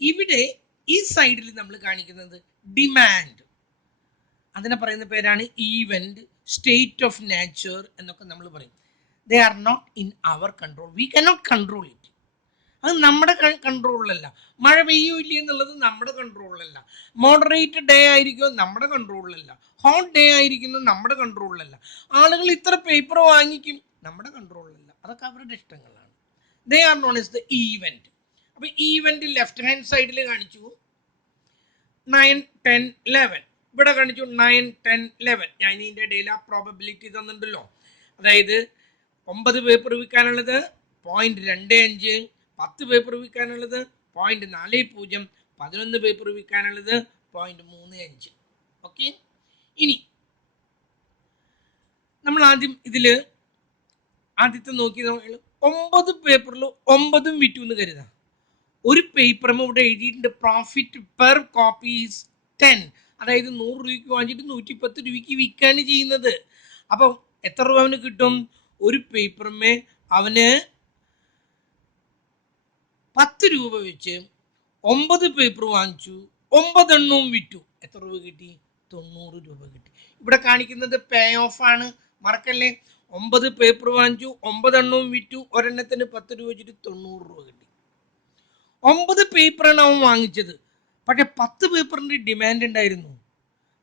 ഇവിടെ ഈ സൈഡിൽ നമ്മൾ കാണിക്കുന്നത് ഡിമാൻഡ്, അതിനെ പറയുന്ന പേരാണ് ഈവന്റ്, സ്റ്റേറ്റ് ഓഫ് നേച്ചർ എന്നൊക്കെ നമ്മൾ പറയും. They are not in our control, we cannot control it. അത് നമ്മുടെ കൺട്രോളിലല്ല. മഴ പെയ്യോ ഇല്ല എന്നുള്ളത് നമ്മുടെ കൺട്രോളിലല്ല. മോഡറേറ്റ് ഡേ ആയിരിക്കും, നമ്മുടെ കൺട്രോളിലല്ല. ഹോട്ട് ഡേ ആയിരിക്കുന്നു, നമ്മുടെ കൺട്രോളിലല്ല. ആളുകൾ ഇത്ര പേപ്പർ വാങ്ങിക്കും, നമ്മുടെ കൺട്രോളിലല്ല. അതൊക്കെ അവരുടെ ഇഷ്ടങ്ങളാണ്. They are known as the event. അപ്പൊ ഈവന്റ് ലെഫ്റ്റ് ഹാൻഡ് സൈഡിൽ കാണിച്ചു 9, 10, 11. ഇവിടെ കാണിച്ചു 9, 10, 11. ഞാൻ ഇതിന്റെ ഇടയിൽ ആ പ്രോബബിലിറ്റി തന്നിട്ടുണ്ടല്ലോ. അതായത് 9 പേപ്പർ വിൽക്കാനുള്ളത് 0.25, 10 പേപ്പർ വിൽക്കാനുള്ളത് 0.40, 11 പേപ്പർ വിൽക്കാനുള്ളത് 0.35. ഓക്കെ, ഇനി നമ്മൾ ആദ്യം ഇതില് ആദ്യത്തെ നോക്കി 9 പേപ്പറിൽ 9 വിറ്റു എന്ന് കരുതാം. ഒരു പേപ്പറും ഇവിടെ എഴുതിയിട്ടുണ്ട് പ്രോഫിറ്റ് പെർ കോപ്പി ഈസ് 10. അതായത് 100 രൂപയ്ക്ക് വാങ്ങിച്ചിട്ട് 110 രൂപയ്ക്ക് വിൽക്കുകയാണ് ചെയ്യുന്നത്. അപ്പം എത്ര രൂപ അവന് കിട്ടും? ഒരു പേപ്പറുമേ അവന് 10 രൂപ വെച്ച് 9 പേപ്പർ വാങ്ങിച്ചു, 9 എണ്ണവും വിറ്റു. എത്ര രൂപ കിട്ടി? 90 രൂപ കിട്ടി. ഇവിടെ കാണിക്കുന്നത് പേ ഓഫ് ആണ്, മറക്കല്ലേ. 9 പേപ്പർ വാങ്ങിച്ചു, 9 എണ്ണവും വിറ്റു, ഒരെണ്ണത്തിന് 10 രൂപ വെച്ചിട്ട് 90 രൂപ കിട്ടി. 9 പേപ്പറാണ് അവൻ വാങ്ങിച്ചത്, പക്ഷെ 10 പേപ്പറിന്റെ ഡിമാൻഡ് ഉണ്ടായിരുന്നു.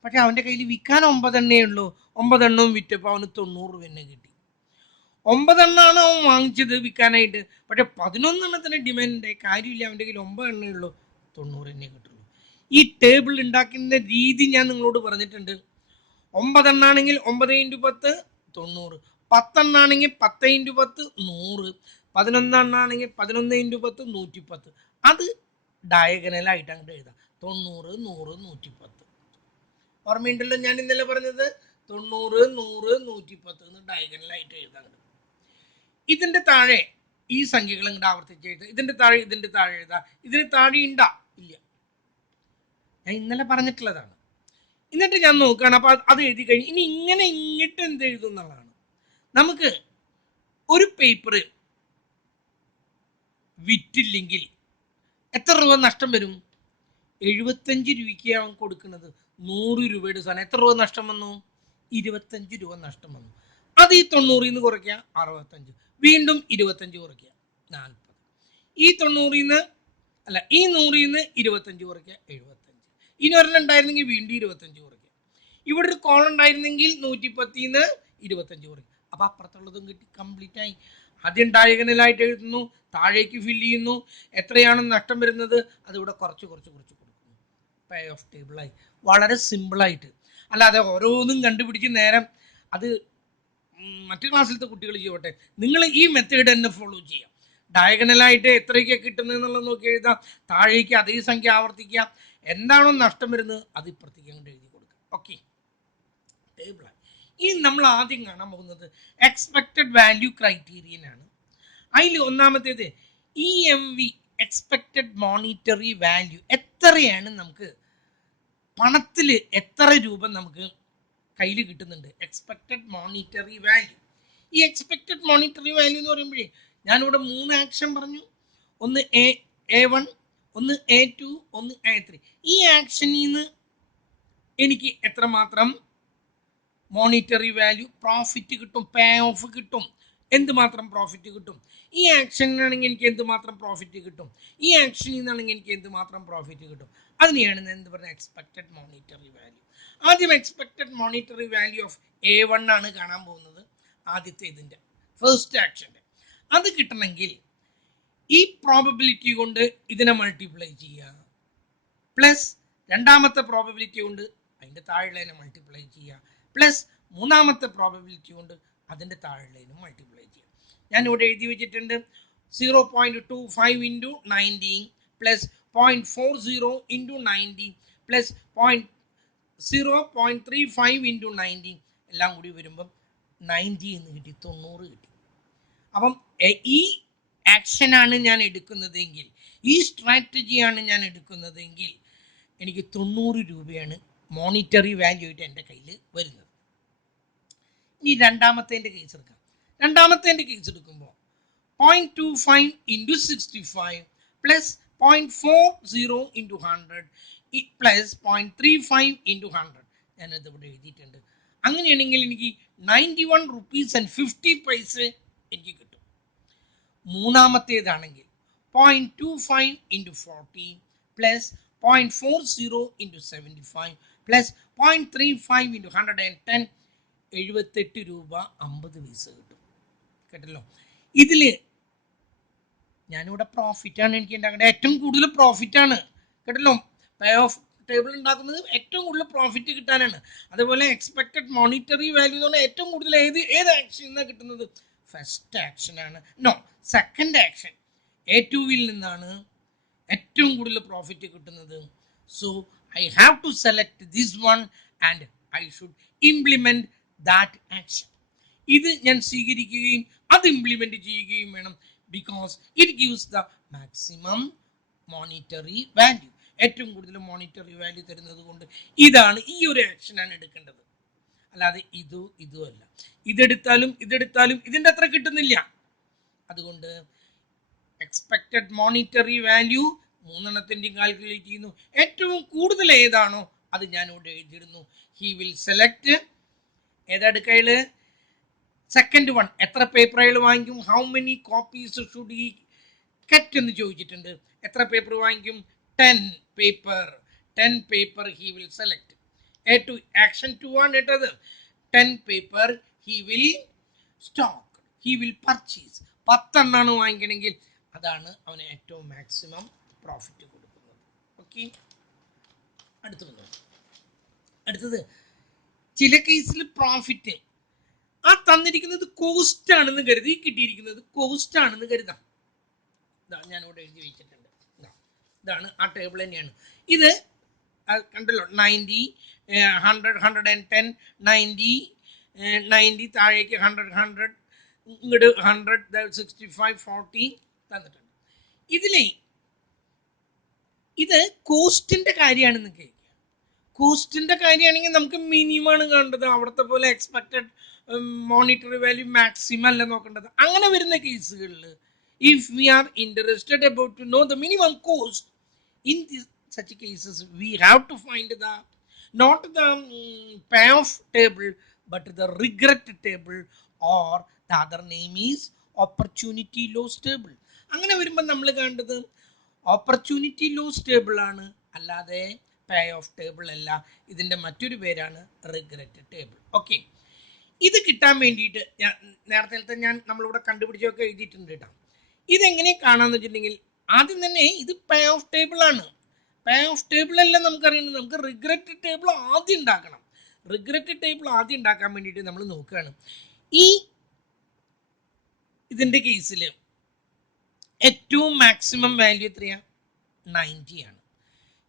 പക്ഷെ അവന്റെ കയ്യിൽ വിൽക്കാൻ 9 എണ്ണേ ഉള്ളൂ. 9 എണ്ണവും വിറ്റപ്പോൾ അവന് 90 രൂപ തന്നെ കിട്ടി. 9 എണ്ണമാണ് അവൻ വാങ്ങിച്ചത് വിൽക്കാനായിട്ട്, പക്ഷെ 11 എണ്ണത്തിന് ഡിമാൻഡ് ഉണ്ടായി. കാര്യമില്ല, അവന്റെ കയ്യിൽ 9 എണ്ണേ ഉള്ളൂ, 90 എണ്ണേ കിട്ടുള്ളൂ. ഈ ടേബിൾ ഉണ്ടാക്കുന്ന രീതി ഞാൻ നിങ്ങളോട് പറഞ്ഞിട്ടുണ്ട്. 9 എണ്ണാണെങ്കിൽ 9 × 10 90, 10 എണ്ണാണെങ്കിൽ 10 × 10 100, 11 എണ്ണാണെങ്കിൽ 11 × 10 110. അത് ഡയഗണലായിട്ട് അങ്ങോട്ട് എഴുതാം. 90, 100, 110. ഓർമ്മയുണ്ടല്ലോ ഞാൻ ഇന്നലെ പറഞ്ഞത്? 90, 100, 110 എന്ന് ഡയഗണലായിട്ട് എഴുതാം. ഇതിന്റെ താഴെ ഈ സംഖ്യകൾ ഇങ്ങോട്ട് ആവർത്തിച്ച് എഴുതുക. ഇതിന്റെ താഴെ എഴുതാം. ഇതിന് താഴെ ഉണ്ടാ ഇല്ല, ഞാൻ ഇന്നലെ പറഞ്ഞിട്ടുള്ളതാണ്. എന്നിട്ട് ഞാൻ നോക്കുകയാണ്. അപ്പൊ അത് എഴുതി കഴിഞ്ഞ് ഇനി ഇങ്ങനെ ഇങ്ങിട്ട് എന്ത് എഴുതും എന്നുള്ളതാണ്. നമുക്ക് ഒരു പേപ്പർ വിറ്റില്ലെങ്കിൽ എത്ര രൂപ നഷ്ടം വരും? 75 രൂപയ്ക്ക് അവൻ കൊടുക്കുന്നത് 100 രൂപയുടെ സാധനം. എത്ര രൂപ നഷ്ടം വന്നു? 25 രൂപ നഷ്ടം വന്നു. അത് ഈ 90 നിന്ന് കുറയ്ക്കുക 65, വീണ്ടും 25 കുറയ്ക്കുക 40, ഈ 90 നിന്ന് അല്ല ഈ 100 നിന്ന് 25 കുറയ്ക്കുക 75. ഇനി ഒരെണ്ണം ഉണ്ടായിരുന്നെങ്കിൽ വീണ്ടും 25 കുറയ്ക്കുക. ഇവിടെ ഒരു കോൾ ഉണ്ടായിരുന്നെങ്കിൽ 110 നിന്ന് 25 കുറയ്ക്കുക. അപ്പൊ അപ്പുറത്തുള്ളതും കിട്ടി, കംപ്ലീറ്റ് ആയി. ആദ്യം ഡയഗണലായിട്ട് എഴുതുന്നു, താഴേക്ക് ഫില്ല് ചെയ്യുന്നു, എത്രയാണ് നഷ്ടം വരുന്നത് അതിവിടെ കുറച്ച് കൊടുക്കുന്നു. പേ ഓഫ് ടേബിളായി. വളരെ സിമ്പിളായിട്ട്, അല്ലാതെ ഓരോന്നും കണ്ടുപിടിച്ച് നേരം അത് മറ്റു ക്ലാസ്സിലത്തെ കുട്ടികൾ ചെയ്യട്ടെ. നിങ്ങൾ ഈ മെത്തേഡ് തന്നെ ഫോളോ ചെയ്യാം. ഡയഗണലായിട്ട് എത്രയൊക്കെ കിട്ടുന്നതെന്നുള്ളത് നോക്കി എഴുതാം, താഴേക്ക് അതേ സംഖ്യ ആവർത്തിക്കുക, എന്താണോ നഷ്ടം വരുന്നത് അത് ഇപ്പുറത്തേക്ക് അങ്ങോട്ട് എഴുതി കൊടുക്കുക. ഓക്കെ, ടേബിളായി. ഇനി നമ്മൾ ആദ്യം കാണാൻ പോകുന്നത് എക്സ്പെക്റ്റഡ് വാല്യൂ ക്രൈറ്റീരിയനാണ്. അതിൽ ഒന്നാമത്തേത് EMV, എക്സ്പെക്റ്റഡ് മോണിറ്ററി വാല്യൂ. എത്രയാണ് നമുക്ക് പണത്തിൽ എത്ര രൂപ നമുക്ക് കയ്യിൽ കിട്ടുന്നുണ്ട്? Expected monetary value. ഈ എക്സ്പെക്റ്റഡ് മോണിറ്ററി വാല്യൂ എന്ന് പറയുമ്പോഴേ ഞാനിവിടെ 3 ആക്ഷൻ പറഞ്ഞു. ഒന്ന് A1, ഒന്ന് A2, ഒന്ന് A3. ഈ ആക്ഷനിൽ നിന്ന് എനിക്ക് എത്രമാത്രം മോണിറ്ററി വാല്യൂ പ്രോഫിറ്റ് കിട്ടും, പേ ഓഫ് കിട്ടും. എന്തുമാത്രം പ്രോഫിറ്റ് കിട്ടും, ഈ ആക്ഷനിലാണെങ്കിൽ എനിക്ക് എന്തുമാത്രം പ്രോഫിറ്റ് കിട്ടും, ഈ ആക്ഷനിൽ നിന്നാണെങ്കിൽ എനിക്ക് എന്തുമാത്രം പ്രോഫിറ്റ് കിട്ടും. അതിനെയാണ് എന്ത് പറയുന്നത്, എക്സ്പെക്റ്റഡ് മോണിറ്ററി വാല്യൂ. ആദ്യം expected monetary value of A1 ആണ് കാണാൻ പോകുന്നത്. ആദ്യത്തെ ഇതിൻ്റെ ഫസ്റ്റ് ആക്ഷൻ്റെ അത് കിട്ടണമെങ്കിൽ ഈ പ്രോബബിലിറ്റി കൊണ്ട് ഇതിനെ മൾട്ടിപ്ലൈ ചെയ്യുക, പ്ലസ് രണ്ടാമത്തെ പ്രോബബിലിറ്റി കൊണ്ട് അതിൻ്റെ താഴെയുള്ളതിനെ മൾട്ടിപ്ലൈ ചെയ്യുക, പ്ലസ് മൂന്നാമത്തെ പ്രോബബിലിറ്റി കൊണ്ട് അതിൻ്റെ താഴെയുള്ളതിനും മൾട്ടിപ്ലൈ ചെയ്യുക. ഞാൻ ഇവിടെ എഴുതി വെച്ചിട്ടുണ്ട് 0.25 into 90 plus 0.40 into 90 plus 0.35 into 90 എല്ലാം കൂടി വരുമ്പം 90 എന്ന് കിട്ടി, 90 കിട്ടി. അപ്പം ഈ ആക്ഷനാണ് ഞാൻ എടുക്കുന്നതെങ്കിൽ, ഈ സ്ട്രാറ്റജിയാണ് ഞാൻ എടുക്കുന്നതെങ്കിൽ എനിക്ക് 90 രൂപയാണ് മോണിറ്ററി വാല്യൂ ആയിട്ട് എൻ്റെ കയ്യിൽ വരുന്നത്. ഇനി രണ്ടാമത്തേൻ്റെ കേസ് എടുക്കാം. രണ്ടാമത്തേൻ്റെ കേസ് എടുക്കുമ്പോൾ 0.25 into 65 plus 0.40 into 100 plus 0.35 into 100 ഞാനത് ഇവിടെ എഴുതിയിട്ടുണ്ട്. അങ്ങനെയാണെങ്കിൽ എനിക്ക് 91 rupees and 50 paise എനിക്ക് കിട്ടും. മൂന്നാമത്തേതാണെങ്കിൽ 0.25 into 40 plus 0.40 into 75 plus 0.35 into 110 78 രൂപ 50 പൈസ കിട്ടും. കേട്ടല്ലോ, ഇതിൽ ഞാനിവിടെ പ്രോഫിറ്റാണ് എനിക്ക് ഉണ്ടാക്കേണ്ടത്, ഏറ്റവും കൂടുതൽ പ്രോഫിറ്റാണ്. കേട്ടല്ലോ, പേ ഓഫ് ടേബിൾ ഉണ്ടാക്കുന്നത് ഏറ്റവും കൂടുതൽ പ്രോഫിറ്റ് കിട്ടാനാണ്. അതുപോലെ എക്സ്പെക്റ്റഡ് മോണിറ്ററി വാല്യൂ എന്ന് പറഞ്ഞാൽ ഏറ്റവും കൂടുതൽ ഏത് ആക്ഷനിൽ നിന്നാണ് കിട്ടുന്നത്, ഫസ്റ്റ് ആക്ഷനാണ്. നോ, സെക്കൻഡ് ആക്ഷൻ A2വിൽ നിന്നാണ് ഏറ്റവും കൂടുതൽ പ്രോഫിറ്റ് കിട്ടുന്നത്. So I have to select this one and I should implement that action. ഇത് ഞാൻ സ്വീകരിക്കുകയും അത് ഇംപ്ലിമെന്റ് ചെയ്യുകയും വേണം. Because it gives the maximum monetary value. ഏറ്റവും കൂടുതൽ മോണിറ്ററി വാല്യൂ തരുന്നത് കൊണ്ട് ഇതാണ്, ഈ ഒരു ആക്ഷനാണ് എടുക്കേണ്ടത്. അല്ലാതെ ഇതുമല്ല. ഇതെടുത്താലും ഇതിൻ്റെ അത്ര കിട്ടുന്നില്ല. അതുകൊണ്ട് എക്സ്പെക്റ്റഡ് മോണിറ്ററി വാല്യൂ മൂന്നെണ്ണത്തിൻ്റെയും കാൽക്കുലേറ്റ് ചെയ്യുന്നു. ഏറ്റവും കൂടുതൽ ഏതാണോ അത് ഞാൻ ഇവിടെ എഴുതിയിടുന്നു. ഹി വിൽ സെലക്ട് ഏതെടുക്കയിൽ സെക്കൻഡ് വൺ. എത്ര പേപ്പർ അയാൾ വാങ്ങിക്കും, how many copies should he get എന്ന് ചോദിച്ചിട്ടുണ്ട്. എത്ര പേപ്പർ വാങ്ങിക്കും, 10 paper he will select. A2 action 2 ആണ് ഇട്ടത്. 10 paper he will stock, he will purchase. 10 എണ്ണാണ് വാങ്ങിക്കണമെങ്കിൽ അതാണ് അവന് ഏറ്റവും മാക്സിമം പ്രോഫിറ്റ് കൊടുക്കുന്നത്. ഓക്കെ, അടുത്തത് ചില കേസിൽ പ്രോഫിറ്റ് ആ തന്നിരിക്കുന്നത് കോസ്റ്റ് ആണെന്ന് കരുതി, കിട്ടിയിരിക്കുന്നത് കോസ്റ്റ് ആണെന്ന് കരുതാം. ഞാനിവിടെ എഴുതി വെച്ചിട്ടുണ്ട്. ഇതാണ് ആ ടേബിൾ തന്നെയാണ് ഇത്. കണ്ടല്ലോ, 90 100 110 90 താഴേക്ക് 100 ഇങ്ങോട്ട് 100 65 40 തന്നിട്ടുണ്ട്. ഇത് കോസ്റ്റിന്റെ കാര്യമാണെന്ന് കേൾക്കുക. കോസ്റ്റിന്റെ കാര്യമാണെങ്കിൽ നമുക്ക് മിനിമം ആണ് കണ്ടത്. അവിടുത്തെ പോലെ എക്സ്പെക്റ്റഡ് മോണിറ്ററി വാല്യൂ മാക്സിമം അല്ല നോക്കേണ്ടത്. അങ്ങനെ വരുന്ന കേസുകളിൽ if we are interested about to know the minimum cost, in such cases we have to find the not the payoff table but the regret table, or the other name is opportunity loss table. അങ്ങനെ വരുമ്പോൾ നമ്മൾ കണ്ടത് opportunity loss table ആണ്, അല്ലാതെ പേ of table അല്ല. ഇതിൻ്റെ മറ്റൊരു പേരാണ് റിഗ്രറ്റ് ടേബിൾ. ഓക്കെ, ഇത് കിട്ടാൻ വേണ്ടിയിട്ട് നേരത്തെ നമ്മളിവിടെ കണ്ടുപിടിച്ചൊക്കെ എഴുതിയിട്ടുണ്ട് കേട്ടോ. ഇതെങ്ങനെ കാണാന്ന് വെച്ചിട്ടുണ്ടെങ്കിൽ ആദ്യം തന്നെ ഇത് പേ ഓഫ് ടേബിൾ ആണ്. പേ ഓഫ് ടേബിൾ അല്ല നമുക്കറിയുന്നത്, നമുക്ക് റിഗ്രറ്റ് ടേബിൾ ആദ്യം ഉണ്ടാക്കണം. റിഗ്രറ്റ് ടേബിൾ ആദ്യം ഉണ്ടാക്കാൻ വേണ്ടിയിട്ട് നമ്മൾ നോക്കുകയാണ്. ഇതിൻ്റെ കേസിൽ ഏറ്റവും മാക്സിമം വാല്യൂ എത്രയാണ്, 90 ആണ്.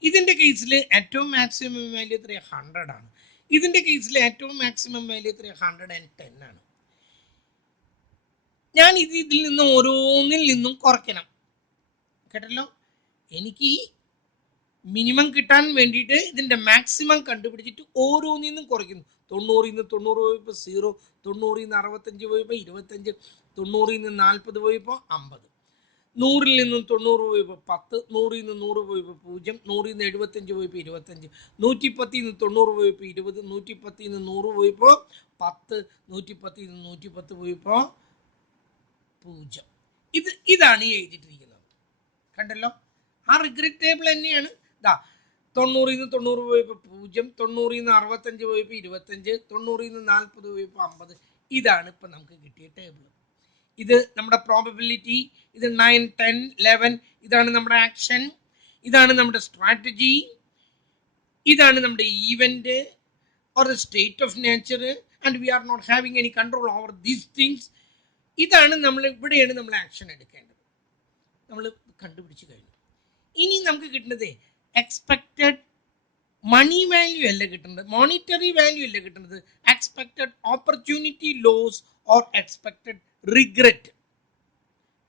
ഇതിൻ്റെ കേസിൽ ഏറ്റവും മാക്സിമം വാല്യൂ എത്രയാണ്, 100 ആണ്. ഇതിൻ്റെ കേസിൽ ഏറ്റവും മാക്സിമം വാല്യൂ എത്രയാണ്, 110 ആണ്. ഞാൻ ഇതിൽ നിന്ന് ഓരോന്നിൽ നിന്നും കുറയ്ക്കണം. കേട്ടല്ലോ, എനിക്ക് മിനിമം കിട്ടാൻ വേണ്ടിയിട്ട് ഇതിൻ്റെ മാക്സിമം കണ്ടുപിടിച്ചിട്ട് ഓരോന്നിൽ നിന്നും കുറയ്ക്കുന്നു. 90 പോയപ്പോൾ 0, 90 65 പോയപ്പോൾ 25, 90 40 പോയപ്പോൾ 50, 100 90 പോയപ്പോൾ 10, 100 100 പോയപ്പോൾ 0, 100 75 പോയപ്പോൾ 25, 110 90 പോയപ്പോൾ 20, 110 100 പോയപ്പോൾ 10, 110 110 പോയപ്പോൾ 0. ഇതാണ് ഈ എഴുതിയിട്ടിരിക്കുന്നത്. കണ്ടല്ലോ, ആ റിഗ്രറ്റ് ടേബിൾ തന്നെയാണ്. 90 90 പോയപ്പോൾ 0, 90 65 പോയപ്പോൾ 25, 90 40 പോയപ്പോൾ 50. ഇതാണ് ഇപ്പം നമുക്ക് കിട്ടിയ ടേബിൾ. ഇത് നമ്മുടെ പ്രോബബിലിറ്റി, ഇത് 9, 10, 11. ഇതാണ് നമ്മുടെ ആക്ഷൻ, ഇതാണ് നമ്മുടെ സ്ട്രാറ്റജി, ഇതാണ് നമ്മുടെ event or the state of nature, and we are not having any control over these things. ഇതാണ് ഇവിടെയാണ് നമ്മൾ ആക്ഷൻ എടുക്കേണ്ടത്. നമ്മൾ കണ്ടുപിടിച്ച് കഴിഞ്ഞു. ഇനി നമുക്ക് കിട്ടുന്നത് എക്സ്പെക്റ്റഡ് മണി വാല്യൂ അല്ല കിട്ടുന്നത്, മോണിറ്ററി വാല്യൂ അല്ല കിട്ടുന്നത്, expected opportunity loss or expected regret.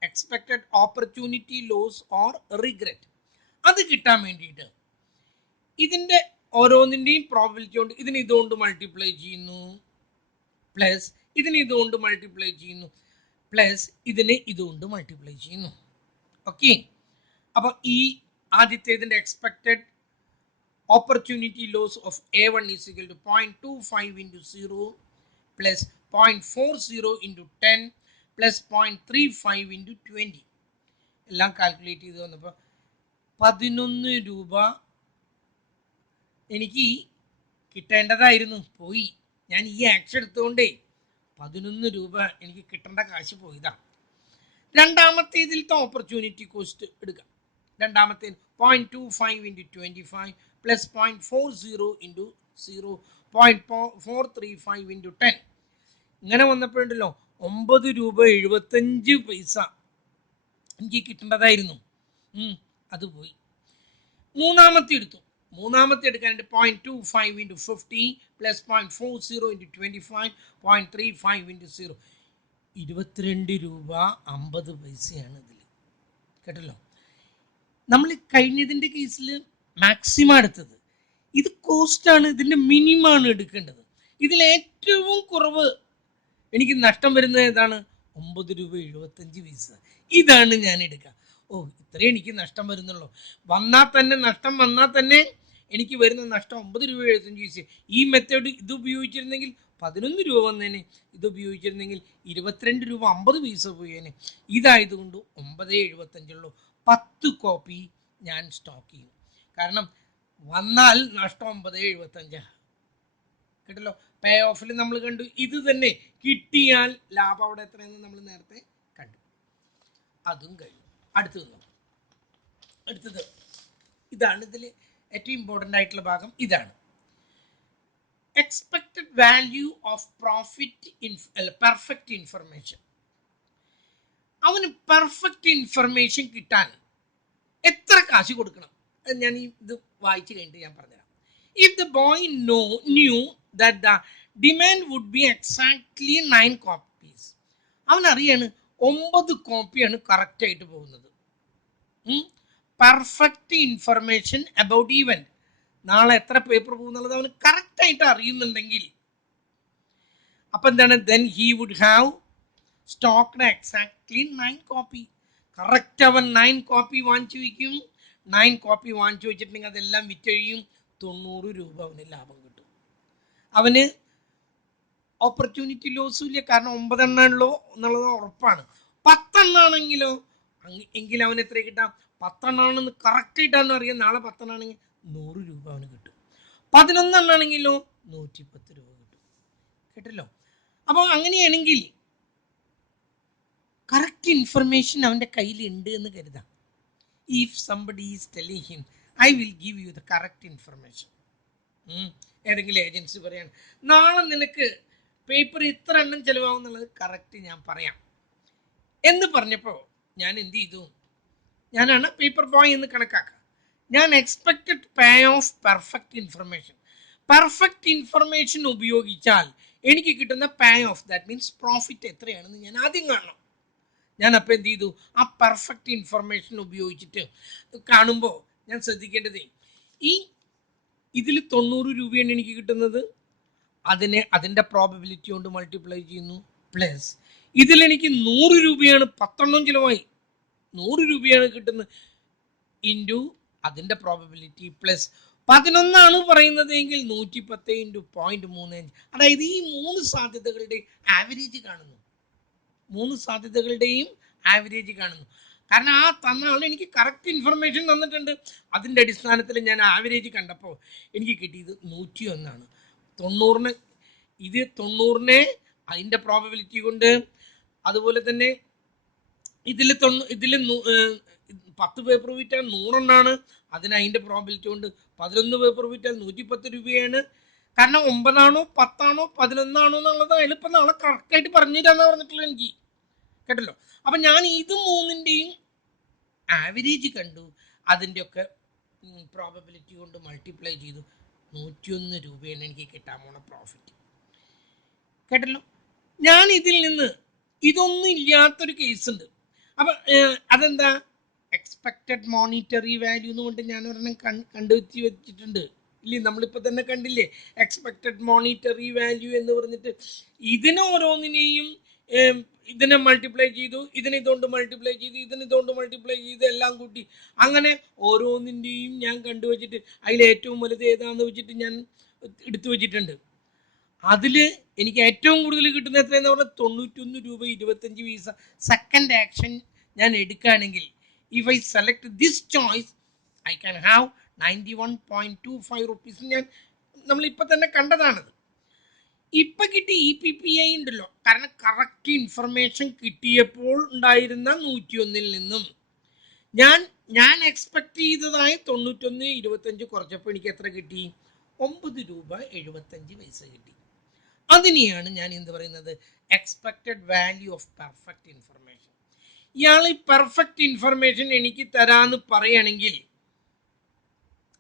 Expected opportunity loss or regret അത് കിട്ടാൻ വേണ്ടിയിട്ട് ഇതിൻ്റെ ഓരോന്നിൻ്റെയും പ്രോബിലിറ്റി കൊണ്ട് ഇതിന് ഇതുകൊണ്ട് മൾട്ടിപ്ലൈ ചെയ്യുന്നു, പ്ലസ് ഇതിന് ഇതുകൊണ്ട് മൾട്ടിപ്ലൈ ചെയ്യുന്നു, പ്ലസ് ഇതിനെ ഇതുകൊണ്ട് മൾട്ടിപ്ലൈ ചെയ്യുന്നു. ഓക്കെ, അപ്പോൾ ഈ ആദ്യത്തെ ഇതിൻ്റെ expected opportunity loss of A1 is equal to 0.25 into 0 plus 0.40 into 10 plus 0.35 into 20. എല്ലാം കാൽക്കുലേറ്റ് ചെയ്ത് വന്നപ്പോൾ 11 രൂപ എനിക്ക് കിട്ടേണ്ടതായിരുന്നു, പോയി. ഞാൻ ഈ ആക്ഷൻ എടുത്തുകൊണ്ടേ 11 രൂപ എനിക്ക് കിട്ടേണ്ട കാശ് പോയതാണ്. രണ്ടാമത്തെ ഇതിലത്തെ ഓപ്പർച്യൂണിറ്റി കോസ്റ്റ് എടുക്കാം. രണ്ടാമത്തെ 0.25 into 25 plus 0.40 into 0, 0.435 into 10. ഇങ്ങനെ വന്നപ്പോഴുണ്ടല്ലോ 9 രൂപ 75 പൈസ എനിക്ക് കിട്ടേണ്ടതായിരുന്നു, അത് പോയി. മൂന്നാമത്തെ എടുത്തു. മൂന്നാമത്തെ എടുക്കാനായിട്ട് 0.25 into 50 plus 0.40 into 25, 0.35 into 0. 22 രൂപ 50 പൈസയാണ് ഇതിൽ. കേട്ടല്ലോ, നമ്മൾ കഴിഞ്ഞതിൻ്റെ കേസിൽ മാക്സിമം എടുത്തത്, ഇത് കോസ്റ്റാണ്, ഇതിൻ്റെ മിനിമമാണ് എടുക്കേണ്ടത്. ഇതിൽ ഏറ്റവും കുറവ് എനിക്ക് നഷ്ടം വരുന്നത് ഏതാണ്? 9 രൂപ 75 പൈസ. ഇതാണ് ഞാൻ എടുക്കുക. ഇത്രയും എനിക്ക് നഷ്ടം വരുന്നുള്ളൂ. നഷ്ടം വന്നാൽ തന്നെ എനിക്ക് വരുന്ന നഷ്ടം 9 രൂപ 75 പൈസ. ഈ മെത്തേഡ് ഇത് ഉപയോഗിച്ചിരുന്നെങ്കിൽ 11 രൂപ വന്നേനെ, ഇത് ഉപയോഗിച്ചിരുന്നെങ്കിൽ 22 രൂപ 50 പൈസ പോയേനെ. ഇതായതുകൊണ്ട് 9.75 10 കോപ്പി ഞാൻ സ്റ്റോക്ക് ചെയ്യും. കാരണം വന്നാൽ നഷ്ടം 9.75. കേട്ടല്ലോ, പേ ഓഫിൽ നമ്മൾ കണ്ടു, ഇത് തന്നെ കിട്ടിയാൽ ലാഭം അവിടെ എത്രയെന്ന് നമ്മൾ നേരത്തെ കണ്ടു. അതും കഴിഞ്ഞു. അടുത്തത് ഇതാണ്. ഇതിൽ ഏറ്റവും ഇമ്പോർട്ടൻ്റ് ആയിട്ടുള്ള ഭാഗം ഇതാണ്. Expected value of perfect information. അവന് പെർഫെക്റ്റ് ഇൻഫർമേഷൻ കിട്ടാൻ എത്ര കാശ് കൊടുക്കണം? ഞാൻ ഇത് വായിച്ചു കഴിഞ്ഞിട്ട് ഞാൻ പറഞ്ഞുതരാം. If the boy knew that the demand would be exactly 9 copies, അവൻ അറിയാണ് 9 കോപ്പിയാണ് കറക്റ്റ് ആയിട്ട് പോകുന്നത്. പെർഫെക്റ്റ് ഇൻഫർമേഷൻ അബൌട്ട് ഈവന്റ്, നാളെ എത്ര പേപ്പർ പോകുന്നുള്ളത് അവന് കറക്റ്റ് ആയിട്ട് അറിയുന്നുണ്ടെങ്കിൽ അപ്പം എന്താണ്? then he would have stocked exactly 9 copy. Correct അവൻ 9 കോപ്പി വാങ്ങിച്ചു വയ്ക്കും. 9 കോപ്പി വാങ്ങിച്ചു വെച്ചിട്ടുണ്ടെങ്കിൽ അതെല്ലാം വിറ്റഴിയും. 90 രൂപ അവന് ലാഭം കിട്ടും. അവന് ഓപ്പർച്യൂണിറ്റി ലോസും ഇല്ല, കാരണം 9 എണ്ണുള്ളൂ എന്നുള്ളത് ഉറപ്പാണ്. 10 എണ്ണാണെങ്കിലോ എങ്കിൽ അവന് എത്ര കിട്ടാം? 10 എണ്ണാണെന്ന് കറക്റ്റ് ആയിട്ടാണ് അറിയാം. നാളെ 10 എണ്ണാണെങ്കിൽ 100 രൂപ അവന് കിട്ടും. 11 എണ്ണാണെങ്കിലോ 110 രൂപ കിട്ടും. കേട്ടല്ലോ, അപ്പോൾ അങ്ങനെയാണെങ്കിൽ കറക്റ്റ് ഇൻഫർമേഷൻ അവൻ്റെ കയ്യിലുണ്ട് എന്ന് കരുതാം. If somebody is telling him I will give you the correct information. ഏതെങ്കിലും ഏജൻസി പറയാണ്, നാളെ നിനക്ക് പേപ്പർ ഇത്ര എണ്ണം ചിലവാകും എന്നുള്ളത് കറക്റ്റ് ഞാൻ പറയാം എന്ന് പറഞ്ഞപ്പോൾ ഞാൻ എന്ത് ചെയ്തു? ഞാനാണ് പേപ്പർ ബോയ് എന്ന് കണക്കാക്കുക. ഞാൻ expected payoff perfect information. Perfect information ഉപയോഗിച്ചാൽ എനിക്ക് കിട്ടുന്ന പേ ഓഫ്, ദാറ്റ് മീൻസ് പ്രോഫിറ്റ് എത്രയാണെന്ന് ഞാൻ ആദ്യം കാണണം. ഞാൻ അപ്പോൾ എന്ത് ചെയ്തു? ആ പെർഫെക്റ്റ് ഇൻഫർമേഷൻ ഉപയോഗിച്ചിട്ട് കാണുമ്പോൾ ഞാൻ ശ്രദ്ധിക്കേണ്ടത്, ഇതിൽ 90 രൂപയാണ് എനിക്ക് കിട്ടുന്നത്, അതിൻ്റെ പ്രോബബിലിറ്റി കൊണ്ട് മൾട്ടിപ്ലൈ ചെയ്യുന്നു, പ്ലസ് ഇതിലെനിക്ക് 100 രൂപയാണ് 10 എണ്ണം ചിലവായി 100 രൂപയാണ് കിട്ടുന്നത്, ഇൻറ്റു അതിൻ്റെ പ്രോബബിലിറ്റി പ്ലസ് 11 പറയുന്നത് എങ്കിൽ 110 × 0.35. അതായത് ഈ 3 സാധ്യതകളുടെ ആവറേജ് കാണുന്നു. മൂന്ന് സാധ്യതകളുടെയും ആവറേജ് കാണുന്നു. കാരണം ആ തന്ന ആൾ എനിക്ക് കറക്റ്റ് ഇൻഫർമേഷൻ തന്നിട്ടുണ്ട്. അതിൻ്റെ അടിസ്ഥാനത്തിൽ ഞാൻ ആവറേജ് കണ്ടപ്പോൾ എനിക്ക് കിട്ടിയത് 101. 90 ഇത് 90 അതിൻ്റെ പ്രോബബിലിറ്റി കൊണ്ട്, അതുപോലെ തന്നെ ഇതിൽ 10 പേപ്പർ വിറ്റാൽ 100 അതിന് അതിൻ്റെ പ്രോബിലിറ്റി കൊണ്ട് 11 പേപ്പർ വിറ്റാൽ 110 രൂപയാണ്. കാരണം 9 10 11 എന്നുള്ളത് എളുപ്പം നാളെ കറക്റ്റായിട്ട് പറഞ്ഞു തരാമെന്ന് പറഞ്ഞിട്ടുള്ള എനിക്ക് കേട്ടല്ലോ. അപ്പം ഞാൻ ഇത് മൂന്നിൻ്റെയും ആവറേജ് കണ്ടു, അതിൻ്റെ ഒക്കെ പ്രോബബിലിറ്റി കൊണ്ട് മൾട്ടിപ്ലൈ ചെയ്തു. 101 രൂപയാണ് എനിക്ക് കിട്ടാൻ പോണ പ്രോഫിറ്റ്. കേട്ടല്ലോ. ഞാൻ ഇതിൽ നിന്ന് ഇതൊന്നും ഇല്ലാത്തൊരു കേസ് ഉണ്ട്. അപ്പം അതെന്താ, എക്സ്പെക്റ്റഡ് മോണിറ്ററി വാല്യൂ എന്നുകൊണ്ട് ഞാൻ ഒരെണ്ണം കണ്ടുവച്ച് വെച്ചിട്ടുണ്ട് ഇല്ലേ. നമ്മളിപ്പോൾ തന്നെ കണ്ടില്ലേ എക്സ്പെക്റ്റഡ് മോണിറ്ററി വാല്യൂ എന്ന് പറഞ്ഞിട്ട്. ഇതിനെ ഓരോന്നിനെയും ഇതിനെ മൾട്ടിപ്ലൈ ചെയ്തു, ഇതുകൊണ്ട് മൾട്ടിപ്ലൈ ചെയ്തു, ഇതുകൊണ്ട് മൾട്ടിപ്ലൈ ചെയ്ത് എല്ലാം കൂട്ടി അങ്ങനെ ഓരോന്നിൻ്റെയും ഞാൻ കണ്ടുവച്ചിട്ട് അതിൽ ഏറ്റവും വലുത് ഏതാണെന്ന് വെച്ചിട്ട് ഞാൻ എടുത്തു വെച്ചിട്ടുണ്ട്. അതിൽ എനിക്ക് ഏറ്റവും കൂടുതൽ കിട്ടുന്ന എത്രയെന്ന് പറഞ്ഞാൽ 91 രൂപ 25 പൈസ. സെക്കൻഡ് ആക്ഷൻ ഞാൻ എടുക്കുകയാണെങ്കിൽ, if I select this choice I can have 91.25 rupees. നമ്മളിപ്പോൾ തന്നെ കണ്ടതാണത്. ഇപ്പം കിട്ടി EPPI ഉണ്ടല്ലോ. കാരണം കറക്റ്റ് ഇൻഫർമേഷൻ കിട്ടിയപ്പോൾ ഉണ്ടായിരുന്ന 101 നിന്നും ഞാൻ എക്സ്പെക്ട് ചെയ്തതായി 91.25 കുറച്ചപ്പോൾ എനിക്ക് എത്ര കിട്ടി? 9 രൂപ 75 പൈസ കിട്ടി. അതിനെയാണ് ഞാൻ എന്ത് പറയുന്നത്, expected value of perfect information. ഇയാൾ ഈ പെർഫെക്റ്റ് ഇൻഫർമേഷൻ എനിക്ക് തരാമെന്ന് പറയുകയാണെങ്കിൽ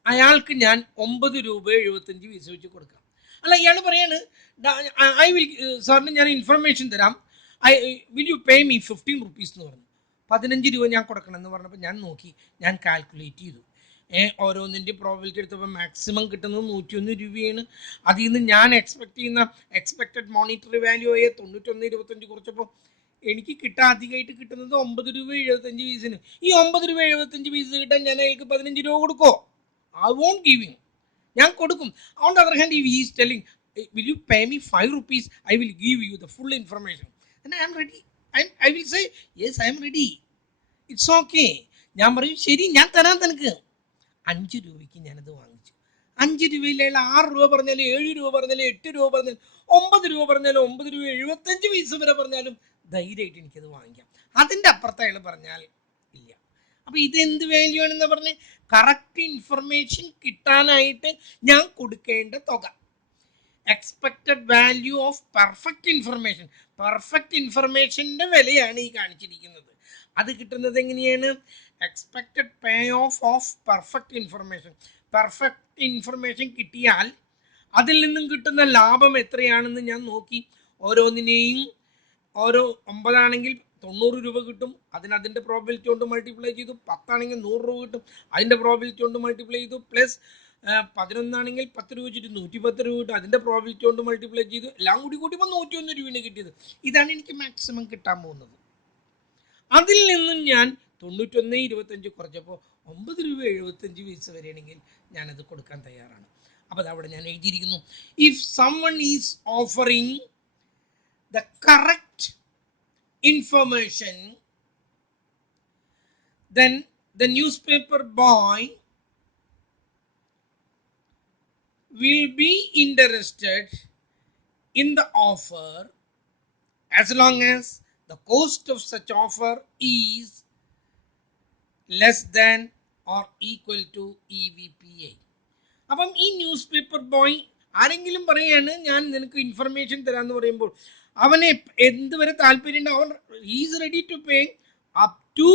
അയാൾക്ക് ഞാൻ 9 രൂപ 75 പൈസ വെച്ച് കൊടുക്കാം. അല്ല, ഇയാൾ പറയാണ് ഐ വിൽ സാറിന് ഞാൻ ഇൻഫർമേഷൻ തരാം, will you pay me 15 rupees എന്ന് പറഞ്ഞു. 15 രൂപ ഞാൻ കൊടുക്കണം എന്ന് പറഞ്ഞപ്പോൾ ഞാൻ നോക്കി, ഞാൻ കാൽക്കുലേറ്റ് ചെയ്തു. ഓരോന്നിൻ്റെ പ്രോബിലിറ്റി എടുത്തപ്പോൾ മാക്സിമം കിട്ടുന്നത് 101 രൂപയാണ്. അതിൽ നിന്ന് ഞാൻ എക്സ്പെക്ട് ചെയ്യുന്ന എക്സ്പെക്റ്റഡ് മോണിറ്ററി വാല്യൂ ആയ 91.25 കുറച്ചപ്പോൾ എനിക്ക് അധികമായിട്ട് കിട്ടുന്നത് 9 രൂപ 75 പൈസന്. ഈ 9 രൂപ 75 പൈസ കിട്ടാൻ ഞാൻ അയാൾക്ക് 15 രൂപ കൊടുക്കോ? I won't give you. ഞാൻ കൊടുക്കും. On the other hand if he is telling will you pay me 5 rupees, I will give you the full information. I am ready. I will say yes I am ready, it's okay. ഞാൻ പറയും ശരി, ഞാൻ തരാൻ തനിക്ക്. 5 രൂപയ്ക്ക് ഞാനത് വാങ്ങിച്ചു. 5 രൂപയിലുള്ള 6 രൂപ പറഞ്ഞാലും 7 രൂപ പറഞ്ഞാലും 8 രൂപ പറഞ്ഞാലും 9 രൂപ പറഞ്ഞാലും 9 രൂപ 75 പൈസ വരെ പറഞ്ഞാലും ധൈര്യമായിട്ട് എനിക്കത് വാങ്ങിക്കാം. അതിൻ്റെ അപ്പുറത്ത് അയാൾ പറഞ്ഞാൽ ഇല്ല. അപ്പോൾ ഇതെന്ത് വാല്യൂ ആണെന്ന് പറഞ്ഞ് കറക്റ്റ് ഇൻഫർമേഷൻ കിട്ടാനായിട്ട് ഞാൻ കൊടുക്കേണ്ട തുക. Expected value of perfect information. Perfect ഇൻഫർമേഷൻ്റെ വിലയാണ് ഈ കാണിച്ചിരിക്കുന്നത്. അത് കിട്ടുന്നത് എങ്ങനെയാണ്? Expected payoff perfect information. Perfect information കിട്ടിയാൽ അതിൽ നിന്നും കിട്ടുന്ന ലാഭം എത്രയാണെന്ന് ഞാൻ നോക്കി. ഓരോന്നിനെയും 9 ആണെങ്കിൽ 90 രൂപ കിട്ടും, അതിൻ്റെ പ്രോബിലിറ്റി കൊണ്ട് മൾട്ടിപ്ലൈ ചെയ്തു. 10 ആണെങ്കിൽ 100 രൂപ കിട്ടും, അതിൻ്റെ പ്രോബിലിറ്റി കൊണ്ട് മൾട്ടിപ്ലൈ ചെയ്തു. പ്ലസ് 11 ആണെങ്കിൽ 10 രൂപ വെച്ചിട്ട് 110 രൂപ കിട്ടും, അതിൻ്റെ പ്രോബിലിറ്റി കൊണ്ട് മൾട്ടിപ്ലൈ ചെയ്തു. എല്ലാം കൂട്ടിയപ്പോൾ 101 രൂപയാണ് കിട്ടിയത്. ഇതാണ് എനിക്ക് മാക്സിമം കിട്ടാൻ പോകുന്നത്. അതിൽ നിന്നും ഞാൻ 91.25 കുറച്ചപ്പോൾ 9 രൂപ 75 പൈസ വരെയാണെങ്കിൽ ഞാനത് കൊടുക്കാൻ തയ്യാറാണ്. അപ്പോൾ അതവിടെ ഞാൻ എഴുതിയിരിക്കുന്നു. If someone is offering the correct information, then the newspaper boy will be interested in the offer as long as the cost of such offer is less than or equal to EVPA. അപ്പം ഈ news paper boy ആരെങ്കിലും പറയാണ് ഞാൻ നിനക്ക് information തരാമെന്ന് പറയുമ്പോൾ അവന് എന്തുവരെ താല്പര്യമുണ്ട്? അവൻ is ready to pay up to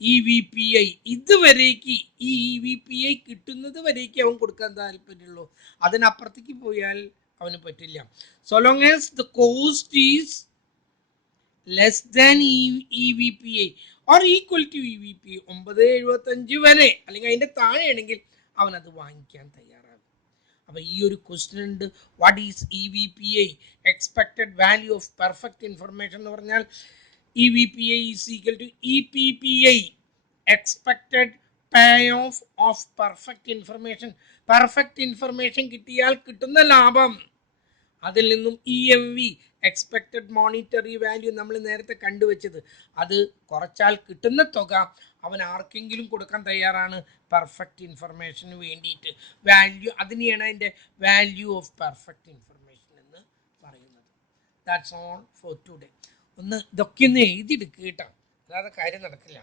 EVPA. ഇതുവരേക്ക് ഈ EVPA കിട്ടുന്നത് വരേക്ക് അവൻ കൊടുക്കാൻ താല്പര്യമുള്ളൂ. അതിനപ്പുറത്തേക്ക് പോയാൽ അവന് പറ്റില്ല. So long as the cost is less than EVPA or equal to EVPA, 9.75 വരെ അല്ലെങ്കിൽ അതിൻ്റെ താഴെയാണെങ്കിൽ അവനത് വാങ്ങിക്കാൻ തയ്യാറാകും. അപ്പോൾ ഈ ഒരു ക്വസ്റ്റ്യൻ ഉണ്ട്, what is EVPA, expected value of perfect information എന്ന് പറഞ്ഞാൽ EVPA is equal to EPPA, expected payoff perfect information. Perfect information കിട്ടിയാൽ കിട്ടുന്ന ലാഭം, അതിൽ നിന്നും EMV, എക്സ്പെക്റ്റഡ് മോണിറ്ററി വാല്യൂ നമ്മൾ നേരത്തെ കണ്ടുവച്ചത്, അത് കുറച്ചാൽ കിട്ടുന്ന തുക അവൻ ആർക്കെങ്കിലും കൊടുക്കാൻ തയ്യാറാണ് പെർഫെക്റ്റ് ഇൻഫർമേഷന് വേണ്ടിയിട്ട്. വാല്യൂ, അതിനെയാണ് അതിൻ്റെ വാല്യൂ ഓഫ് പെർഫെക്റ്റ് ഇൻഫർമേഷൻ എന്ന് പറയുന്നത്. That's all for today. ഇതൊക്കെ ഒന്ന് എഴുതിയെടുക്കുക കേട്ടോ, അല്ലാതെ കാര്യം നടക്കില്ല.